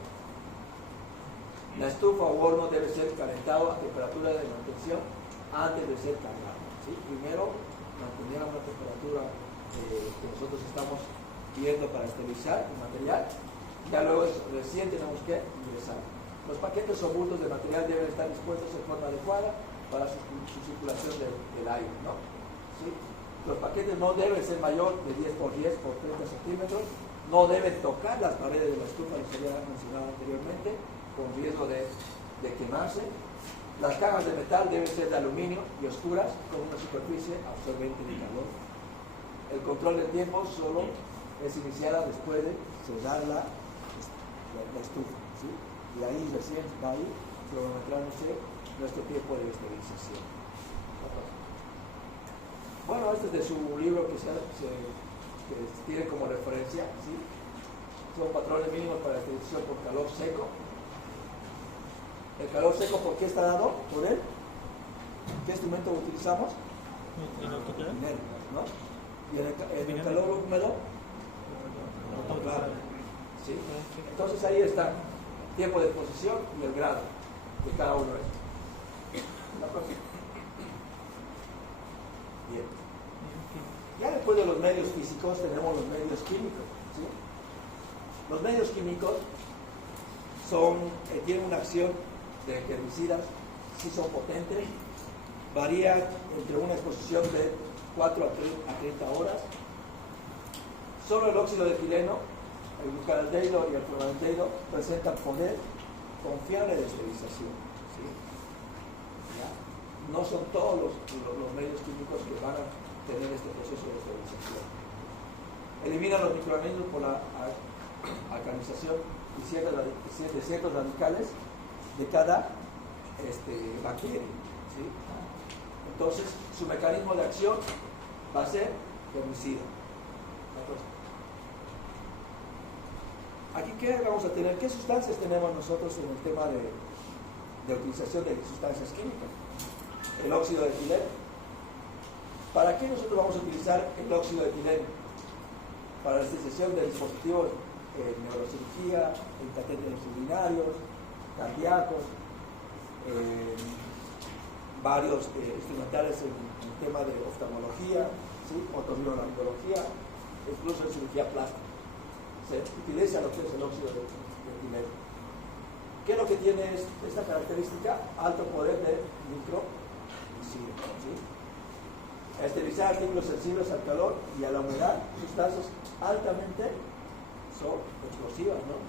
la estufa o horno debe ser calentado a temperatura de mantención antes de ser cargado, ¿sí? Primero mantener a una temperatura que nosotros estamos viendo para esterilizar el material, ya luego recién tenemos que ingresar. Los paquetes o bultos de material deben estar dispuestos en forma adecuada para su circulación del aire, ¿no? ¿Sí? Los paquetes no deben ser mayor de 10 por 10 por 30 centímetros, no deben tocar las paredes de la estufa, como se había mencionado anteriormente, con riesgo de quemarse. Las cajas de metal deben ser de aluminio y oscuras, con una superficie absorbente de calor. El control del tiempo solo es iniciada después de cerrar la estufa, ¿sí? Y ahí recién va a ir cronometrándose nuestro tiempo de esterilización. Bueno, este es de su libro que tiene como referencia, ¿sí? Son patrones mínimos para esterilización por calor seco. El calor seco, ¿por qué está dado? Por él. ¿Qué instrumento utilizamos? ¿El autoclave? ¿No? Y en el calor húmedo, autoclave. ¿Sí? Entonces ahí está tiempo de exposición y el grado de cada uno de ellos. La próxima. Bien. Ya después de los medios físicos tenemos los medios químicos. ¿Sí? Los medios químicos tienen una acción de herbicidas, sí son potentes, varía entre una exposición de 4 a 30 horas. Solo el óxido de etileno, el glucaraldehído y el formaldehído presentan poder confiable de esterilización. ¿Sí? ¿Ya? No son todos los medios químicos que van a tener este proceso de esterilización. Eliminan los microorganismos por la alcalinización de ciertos radicales de cada bacteria. ¿Sí? Entonces, su mecanismo de acción va a ser herbicida. Aquí, ¿qué vamos a tener? ¿Qué sustancias tenemos nosotros en el tema de utilización de sustancias químicas? El óxido de etileno. ¿Para qué nosotros vamos a utilizar el óxido de etileno? Para la esterilización de dispositivos en neurocirugía, en catéteres urinarios, cardíacos, varios instrumentales en el tema de oftalmología, ¿sí? Otorrinolaringología, incluso en cirugía plástica. Se utiliza lo que es el óxido de etileno. ¿Qué es lo que tiene esta característica? Alto poder de microhicida. ¿Sí? Esterilizar artículos sensibles al calor y a la humedad, sustancias altamente son explosivas, ¿no?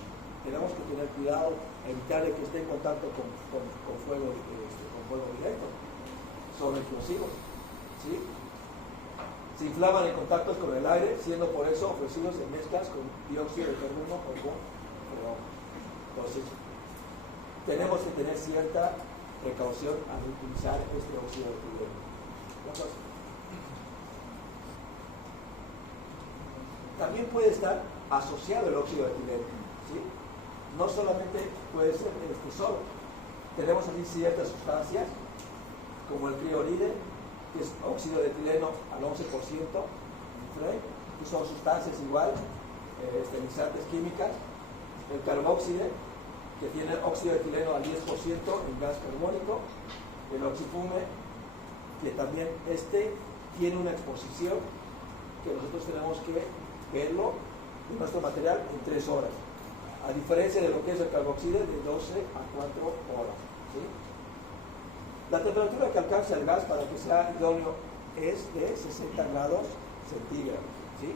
Tenemos que tener cuidado, evitar que esté en contacto con fuego directo. Son explosivos, ¿sí? Se inflaman en contactos con el aire, siendo por eso ofrecidos en mezclas con dióxido de carbono o con freón. Entonces, tenemos que tener cierta precaución al utilizar este óxido de etileno. También puede estar asociado el óxido de etileno, ¿sí? No solamente puede ser solo. Tenemos aquí ciertas sustancias, como el criolide, que es óxido de etileno al 11%, que son sustancias igual, esterilizantes químicas. El carbóxide, que tiene óxido de etileno al 10% en gas carbónico. El oxifume, que también tiene una exposición que nosotros tenemos que verlo en nuestro material en 3 horas, a diferencia de lo que es el carboxide de 12 a 4 horas. ¿Sí? La temperatura que alcanza el gas para que sea idóneo es de 60 grados centígrados. ¿Sí?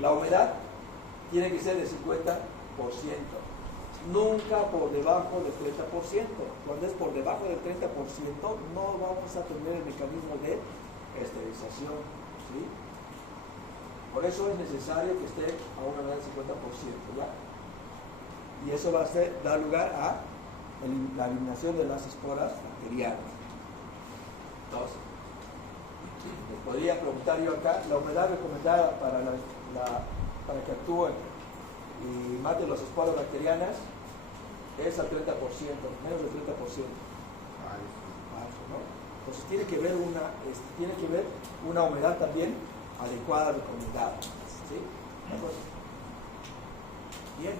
La humedad tiene que ser de 50%, nunca por debajo del 30%. Cuando es por debajo del 30%, no vamos a tener el mecanismo de esterilización. ¿Sí? Por eso es necesario que esté a una humedad del 50%. ¿Ya? Y eso va a dar lugar a la eliminación de las esporas bacterianas. Entonces, les podría preguntar yo acá, la humedad recomendada para que actúen y maten las esporas bacterianas es al 30%, menos del 30%. ¿No? Entonces tiene que ver una humedad también adecuada, recomendada. ¿Sí? Bien.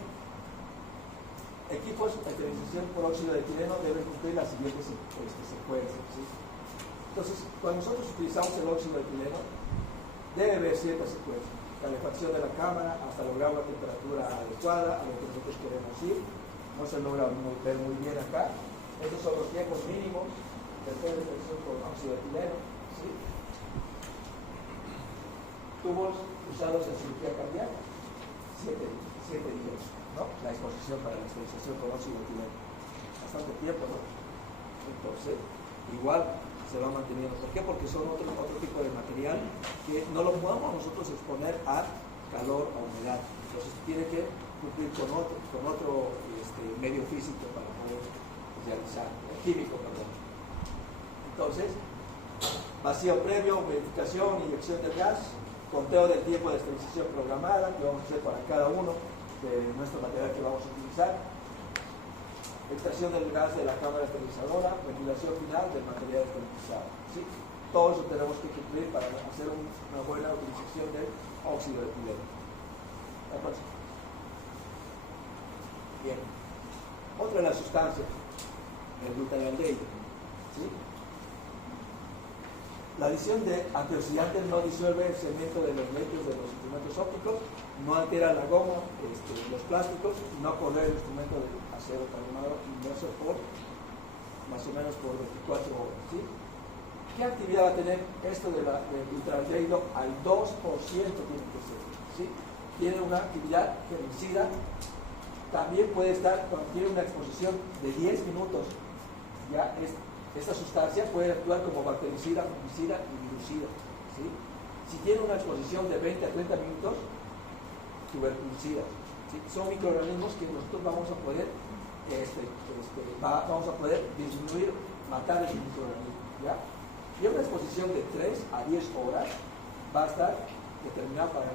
Equipos de esterilización por óxido de etileno deben cumplir las siguientes secuencias. ¿Sí? Entonces, cuando nosotros utilizamos el óxido de etileno, debe haber ciertas secuencias. Calefacción de la cámara hasta lograr una temperatura adecuada a lo que nosotros queremos ir. No se logra ver muy bien acá. Estos son los tiempos mínimos después de esterilización por óxido de etileno. ¿Sí? Tubos usados en cirugía cardíaca, 7 días, ¿no? La exposición para la esterilización con óxido de etileno. Bastante tiempo, ¿no? Entonces, igual se va manteniendo. ¿Por qué? Porque son otro tipo de material que no lo podemos nosotros exponer a calor, a humedad. Entonces tiene que cumplir con otro medio físico para poder idealizar, químico, perdón. Entonces, vacío previo, verificación, inyección del gas, conteo del tiempo de esterilización programada, que vamos a hacer para cada uno de nuestro material que vamos a utilizar, extracción del gas de la cámara esterilizadora, ventilación final del material esterilizado. ¿Sí? Todo eso tenemos que cumplir para hacer una buena utilización del óxido de etileno. La próxima. Bien. Otra de las sustancias, el butadialdehído. ¿Sí? La adición de antioxidantes no disuelve el cemento de los lentes de los instrumentos ópticos, no altera la goma, los plásticos, y no corre el instrumento de acero carbonado inmerso por más o menos por 24 horas. ¿Sí? ¿Qué actividad va a tener esto del butadialdehído? Al 2% tiene que ser. ¿Sí? Tiene una actividad germicida. También puede estar, cuando tiene una exposición de 10 minutos, ya esta sustancia puede actuar como bactericida, fungicida y virucida. ¿Sí? Si tiene una exposición de 20 a 30 minutos, tuberculicida. ¿Sí? Son microorganismos que nosotros vamos a poder disminuir, matar esos microorganismos. ¿Ya? Y una exposición de 3 a 10 horas va a estar determinada para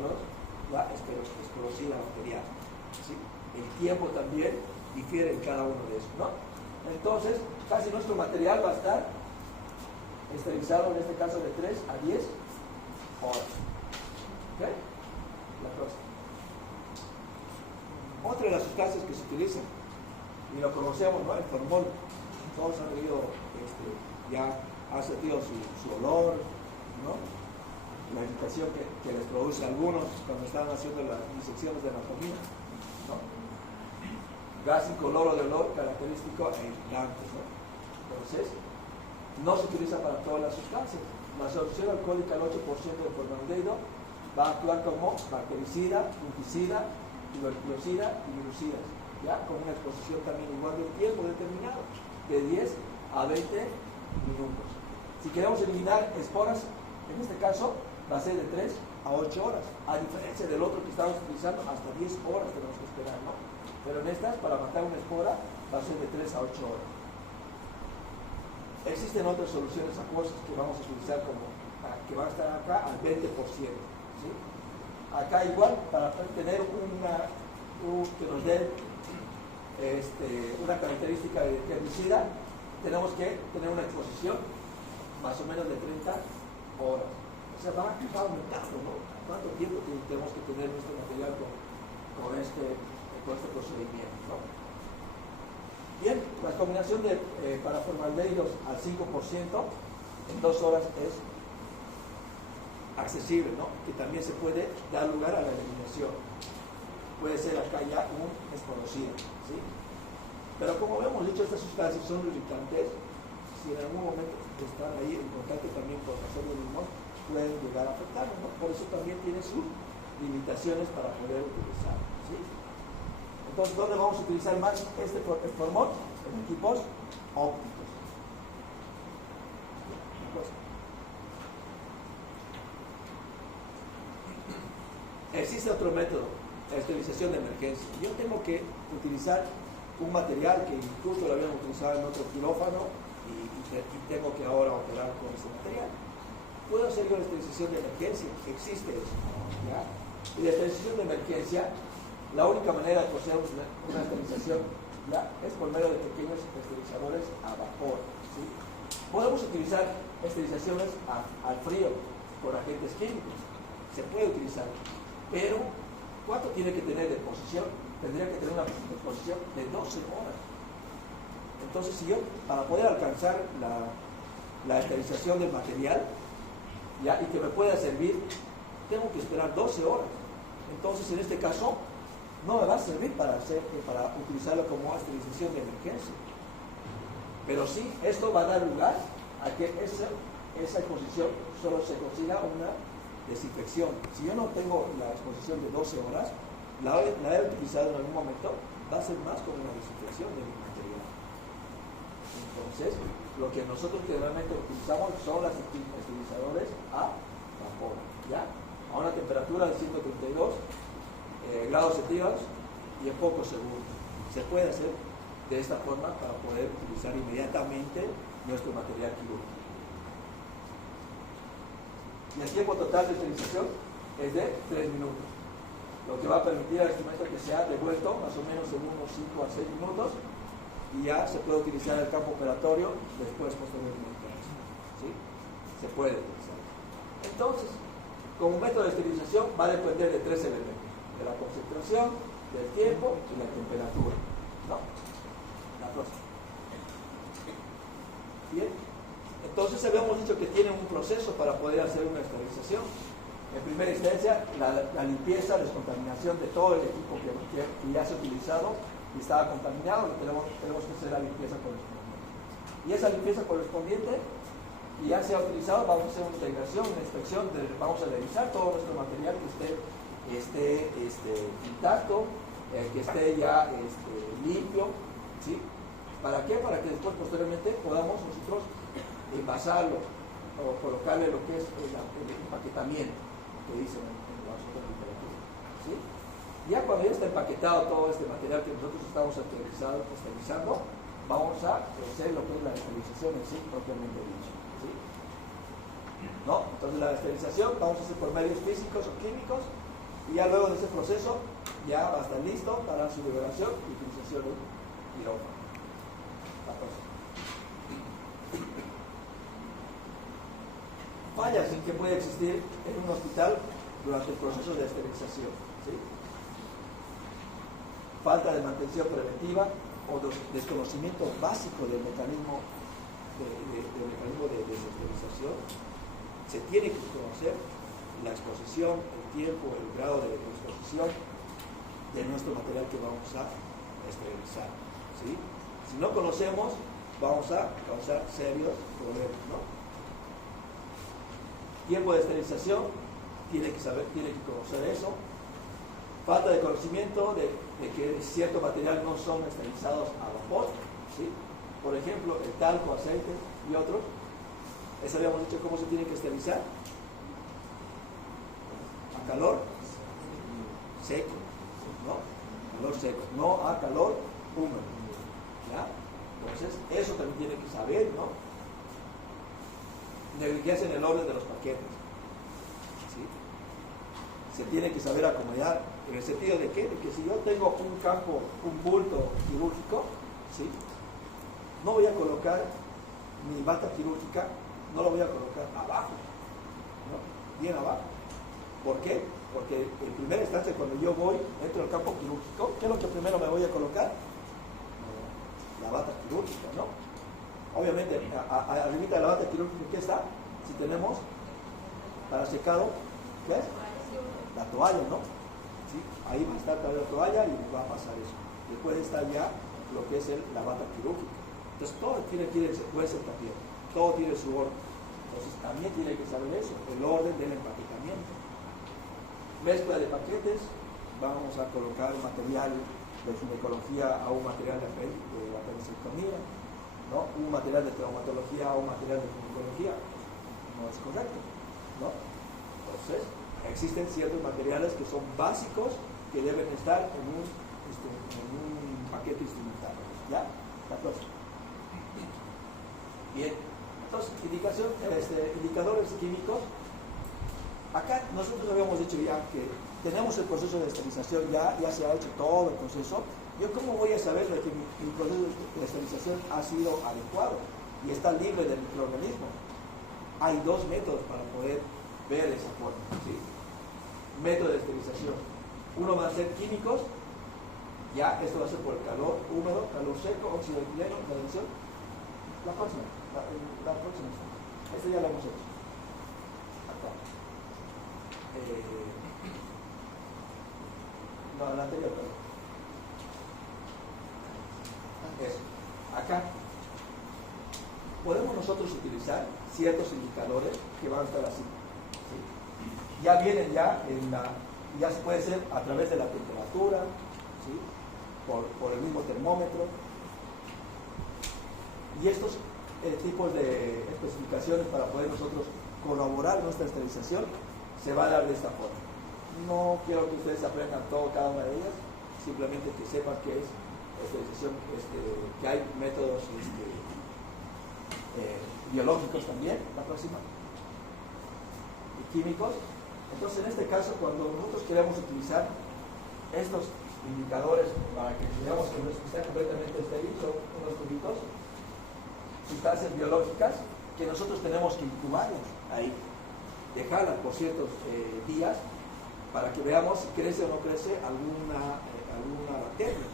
la esporosida bacteriana. ¿Sí? El tiempo también difiere en cada uno de esos, ¿no? Entonces, casi nuestro material va a estar esterilizado, en este caso de 3 a 10 horas. ¿Ok? La próxima. Otra de las sustancias que se utilizan, y lo conocemos, ¿no? El formol. Todos han oído, ya ha sentido su olor, ¿no? La irritación que les produce a algunos cuando están haciendo las disecciones de anatomía, ¿no? Gas incoloro de olor característico e irritante, ¿no? Entonces, no se utiliza para todas las sustancias. La solución alcohólica al 8% de formaldehído va a actuar como bactericida, fungicida, tuberculosida y virucida, ya con una exposición también igual de un tiempo determinado, de 10 a 20 minutos. Si queremos eliminar esporas, en este caso va a ser de 3 a 8 horas, a diferencia del otro que estamos utilizando, hasta 10 horas tenemos que esperar, ¿no? Pero en estas, para matar una espora, va a ser de 3 a 8 horas. Existen otras soluciones acuosas que vamos a utilizar que van a estar acá al 20%. ¿Sí? Acá igual, para tener que nos dé una característica de herbicida, tenemos que tener una exposición más o menos de 30 horas. O sea, va aumentando, ¿no? ¿Cuánto tiempo tenemos que tener nuestro material con este procedimiento, ¿no? Bien, la combinación de paraformaldehídos al 5% en 2 horas es accesible, ¿no? Que también se puede dar lugar a la eliminación. Puede ser acá ya un esporocida, ¿sí? Pero como hemos dicho, estas sustancias son irritantes. Si en algún momento están ahí en contacto también con los organismos, pueden llegar a afectarnos, ¿no? Por eso también tiene sus limitaciones para poder utilizar, ¿sí? Entonces, ¿dónde vamos a utilizar más este formol? En equipos ópticos. Existe otro método, la esterilización de emergencia. Yo tengo que utilizar un material que incluso lo habíamos utilizado en otro quirófano y tengo que ahora operar con ese material. ¿Puedo hacer yo la esterilización de emergencia? Existe eso, ¿ya? Y la esterilización de emergencia, la única manera de proceder una esterilización, ¿ya?, es por medio de pequeños esterilizadores a vapor, ¿sí? Podemos utilizar esterilizaciones al frío por agentes químicos, se puede utilizar, pero ¿cuánto tiene que tener de exposición? Tendría que tener una exposición de 12 horas. Entonces, si yo, para poder alcanzar la esterilización del material, ¿ya?, y que me pueda servir, tengo que esperar 12 horas. Entonces, en este caso, no me va a servir para utilizarlo como esterilización de emergencia. Pero sí, esto va a dar lugar a que esa exposición solo se consiga una desinfección. Si yo no tengo la exposición de 12 horas, la he utilizado en algún momento, va a ser más como una desinfección de mi material. Entonces, lo que nosotros generalmente utilizamos son los esterilizadores a vapor, ¿ya? A una temperatura de 132 grados centígrados y en pocos segundos. Se puede hacer de esta forma para poder utilizar inmediatamente nuestro material quirúrgico. Y el tiempo total de esterilización es de 3 minutos, lo que va a permitir al instrumento que sea devuelto más o menos en unos 5 a 6 minutos y ya se puede utilizar el campo operatorio después posteriormente. ¿Sí? Se puede utilizar. Entonces, como método de esterilización va a depender de 3 elementos: de la concentración, del tiempo y la temperatura. ¿No? La próxima. Bien. Entonces habíamos dicho que tienen un proceso para poder hacer una esterilización. En primera instancia, la limpieza, descontaminación de todo el equipo que ya se ha utilizado y estaba contaminado, tenemos que hacer la limpieza correspondiente. Y esa limpieza correspondiente, y ya se ha utilizado, vamos a hacer una integración, una inspección, vamos a revisar todo nuestro material que esté intacto, que esté ya limpio, ¿sí? ¿Para qué? Para que después posteriormente podamos nosotros envasarlo o colocarle lo que es el empaquetamiento que dicen en la otra literatura, ¿sí? Ya cuando ya está empaquetado todo este material que nosotros estamos esterilizando, vamos a hacer lo que es la esterilización en sí propiamente dicho, ¿sí? ¿No? Entonces la esterilización vamos a hacer por medios físicos o químicos y ya luego de ese proceso ya va a estar listo para su liberación y utilización en quirófano. Fallas que puede existir en un hospital durante el proceso de esterilización, ¿sí? Falta de mantención preventiva o desconocimiento básico del mecanismo de esterilización. Se tiene que conocer la exposición, el tiempo, el grado de exposición de nuestro material que vamos a esterilizar, ¿sí? Si no conocemos, vamos a causar serios problemas, ¿no? Tiempo de esterilización, tiene que conocer eso. Falta de conocimiento de que cierto material no son esterilizados a vapor, ¿sí? Por ejemplo, el talco, aceite y otros. Eso habíamos dicho cómo se tiene que esterilizar. A calor seco, ¿no? Calor seco, no a calor húmedo, ¿ya? Entonces, eso también tiene que saber, ¿no? Negligencia en el orden de los paquetes, ¿sí? Se tiene que saber acomodar en el sentido de que si yo tengo un bulto quirúrgico, ¿sí? No voy a colocar mi bata quirúrgica, no lo voy a colocar abajo, ¿no? Bien abajo. ¿Por qué? Porque en primera instancia cuando yo entro al campo quirúrgico, ¿qué es lo que primero me voy a colocar? La bata quirúrgica, ¿no? Obviamente, arribita de la bata quirúrgica, ¿qué está? Si tenemos para secado, ¿qué es? La toalla, ¿no? ¿Sí? Ahí va a estar la toalla y va a pasar eso. Después está ya lo que es la bata quirúrgica. Entonces, todo tiene secuencia también. Todo tiene su orden. Entonces, también tiene que saber eso, el orden del empaquetamiento. Mezcla de paquetes, vamos a colocar material de ginecología a un material de apendicectomía, ¿no? Un material de traumatología a un material de ginecología, no es correcto, ¿no? Entonces, existen ciertos materiales que son básicos que deben estar en un paquete instrumental, ¿ya? La próxima. Bien, entonces, indicadores químicos. Acá nosotros habíamos dicho ya que tenemos el proceso de esterilización, ya se ha hecho todo el proceso. ¿Yo cómo voy a saber que mi proceso de esterilización ha sido adecuado y está libre del microorganismo? Hay 2 métodos para poder ver esa forma, ¿sí? Método de esterilización. Uno va a ser químicos, ya esto va a ser por el calor húmedo, calor seco, óxido de etileno, radiación. La próxima. Esto ya lo hemos hecho. Acá. No, la anterior, perdón. Eso. Acá podemos nosotros utilizar ciertos indicadores que van a estar así, ¿sí? Ya vienen ya ya se puede ser a través de la temperatura, ¿sí? por el mismo termómetro, y estos tipos de especificaciones para poder nosotros corroborar nuestra esterilización se va a dar de esta forma. No quiero que ustedes aprendan cada una de ellas, simplemente que sepan qué es esterilización, que hay métodos biológicos también, la próxima, y químicos. Entonces, en este caso, cuando nosotros queremos utilizar estos indicadores para que veamos que está completamente estéril, son unos tubitos, sustancias biológicas que nosotros tenemos que incubarlas ahí, dejarlas por ciertos días para que veamos si crece o no crece alguna bacteria,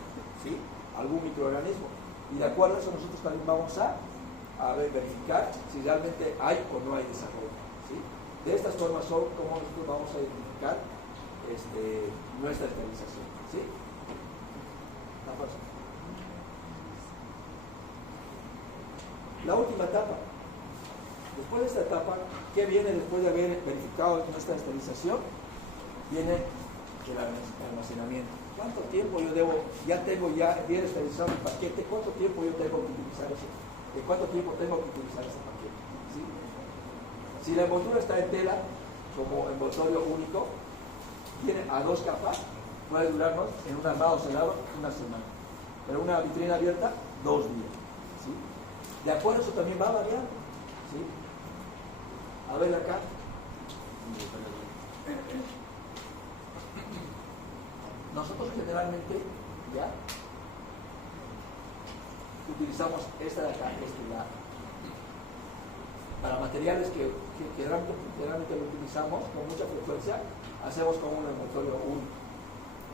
¿sí? Algún microorganismo. Y de acuerdo a eso nosotros también vamos a verificar si realmente hay o no hay desarrollo, ¿sí? De estas formas son como nosotros vamos a identificar nuestra esterilización, ¿sí? La última etapa. Después de esta etapa, ¿qué viene después de haber verificado nuestra esterilización? Viene el almacenamiento. ¿Cuánto tiempo yo debo? Ya tengo bien esterilizado mi paquete. ¿Cuánto tiempo yo tengo que utilizar ese? ¿De cuánto tiempo tengo que utilizar ese paquete? ¿Sí? Si la envoltura está en tela, como envoltorio único, viene a 2 capas, puede durarnos en un armado cerrado una semana. Pero una vitrina abierta, 2 días. ¿Sí? De acuerdo, eso también va variando. ¿Sí? A ver acá. Nosotros generalmente ya utilizamos esta de acá, para materiales que generalmente lo utilizamos con mucha frecuencia, hacemos con un envoltorio único.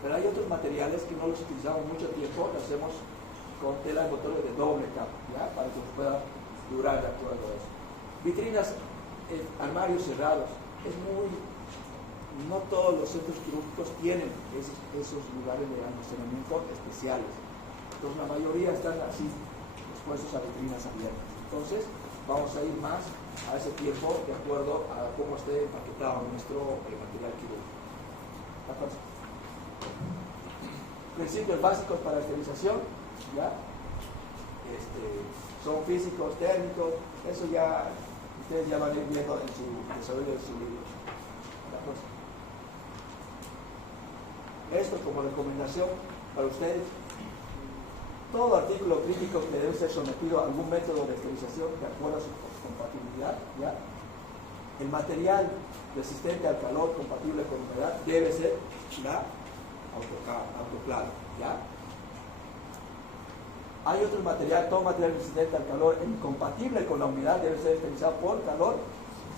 Pero hay otros materiales que no los utilizamos mucho tiempo, lo hacemos con tela de envoltorio de doble capa, ¿ya? Para que nos pueda durar de acuerdo a eso. Vitrinas, armarios cerrados, no todos los centros quirúrgicos tienen esos lugares de almacenamiento especiales. Entonces la mayoría están así, expuestos a vitrinas abiertas. Entonces vamos a ir más a ese tiempo de acuerdo a cómo esté empaquetado nuestro material quirúrgico. Principios básicos para esterilización, ¿ya? Son físicos, térmicos, eso ya ustedes ya van a ir viendo en su desarrollo de su libro. Esto como recomendación para ustedes: todo artículo crítico que debe ser sometido a algún método de esterilización de acuerdo a su compatibilidad, ¿ya? El material resistente al calor, compatible con humedad, debe ser la autoclave, ¿ya? Hay otro material, todo material resistente al calor incompatible con la humedad debe ser esterilizado por calor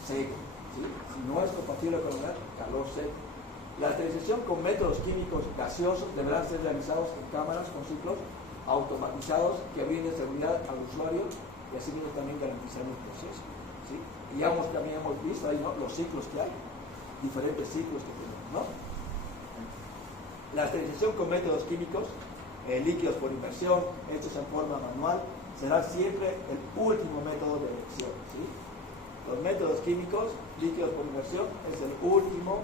seco, ¿sí? Si no es compatible con la humedad, calor seco. La esterilización con métodos químicos gaseosos deberán ser realizados en cámaras con ciclos automatizados que brinden seguridad al usuario y así mismo también garantizar el proceso, ¿sí? Y también hemos visto ahí, ¿no?, los ciclos que hay, diferentes ciclos que tenemos, ¿no? La esterilización con métodos químicos, líquidos por inmersión, hechos en forma manual, será siempre el último método de elección, ¿sí? Los métodos químicos, líquidos por inmersión, es el último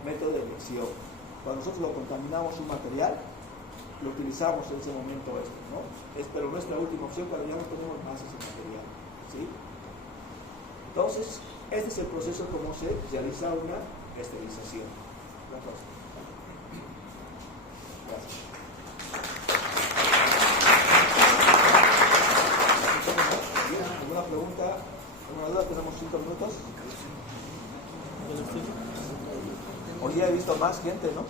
método de elección. Cuando nosotros lo contaminamos un material, lo utilizamos en ese momento ¿no? Pero nuestra última opción cuando ya no tenemos más ese material, ¿sí? Entonces, este es el proceso como se realiza una esterilización. Gracias. ¿Alguna pregunta? ¿Alguna duda? Tenemos 5 minutos. Hoy día he visto más gente, ¿no?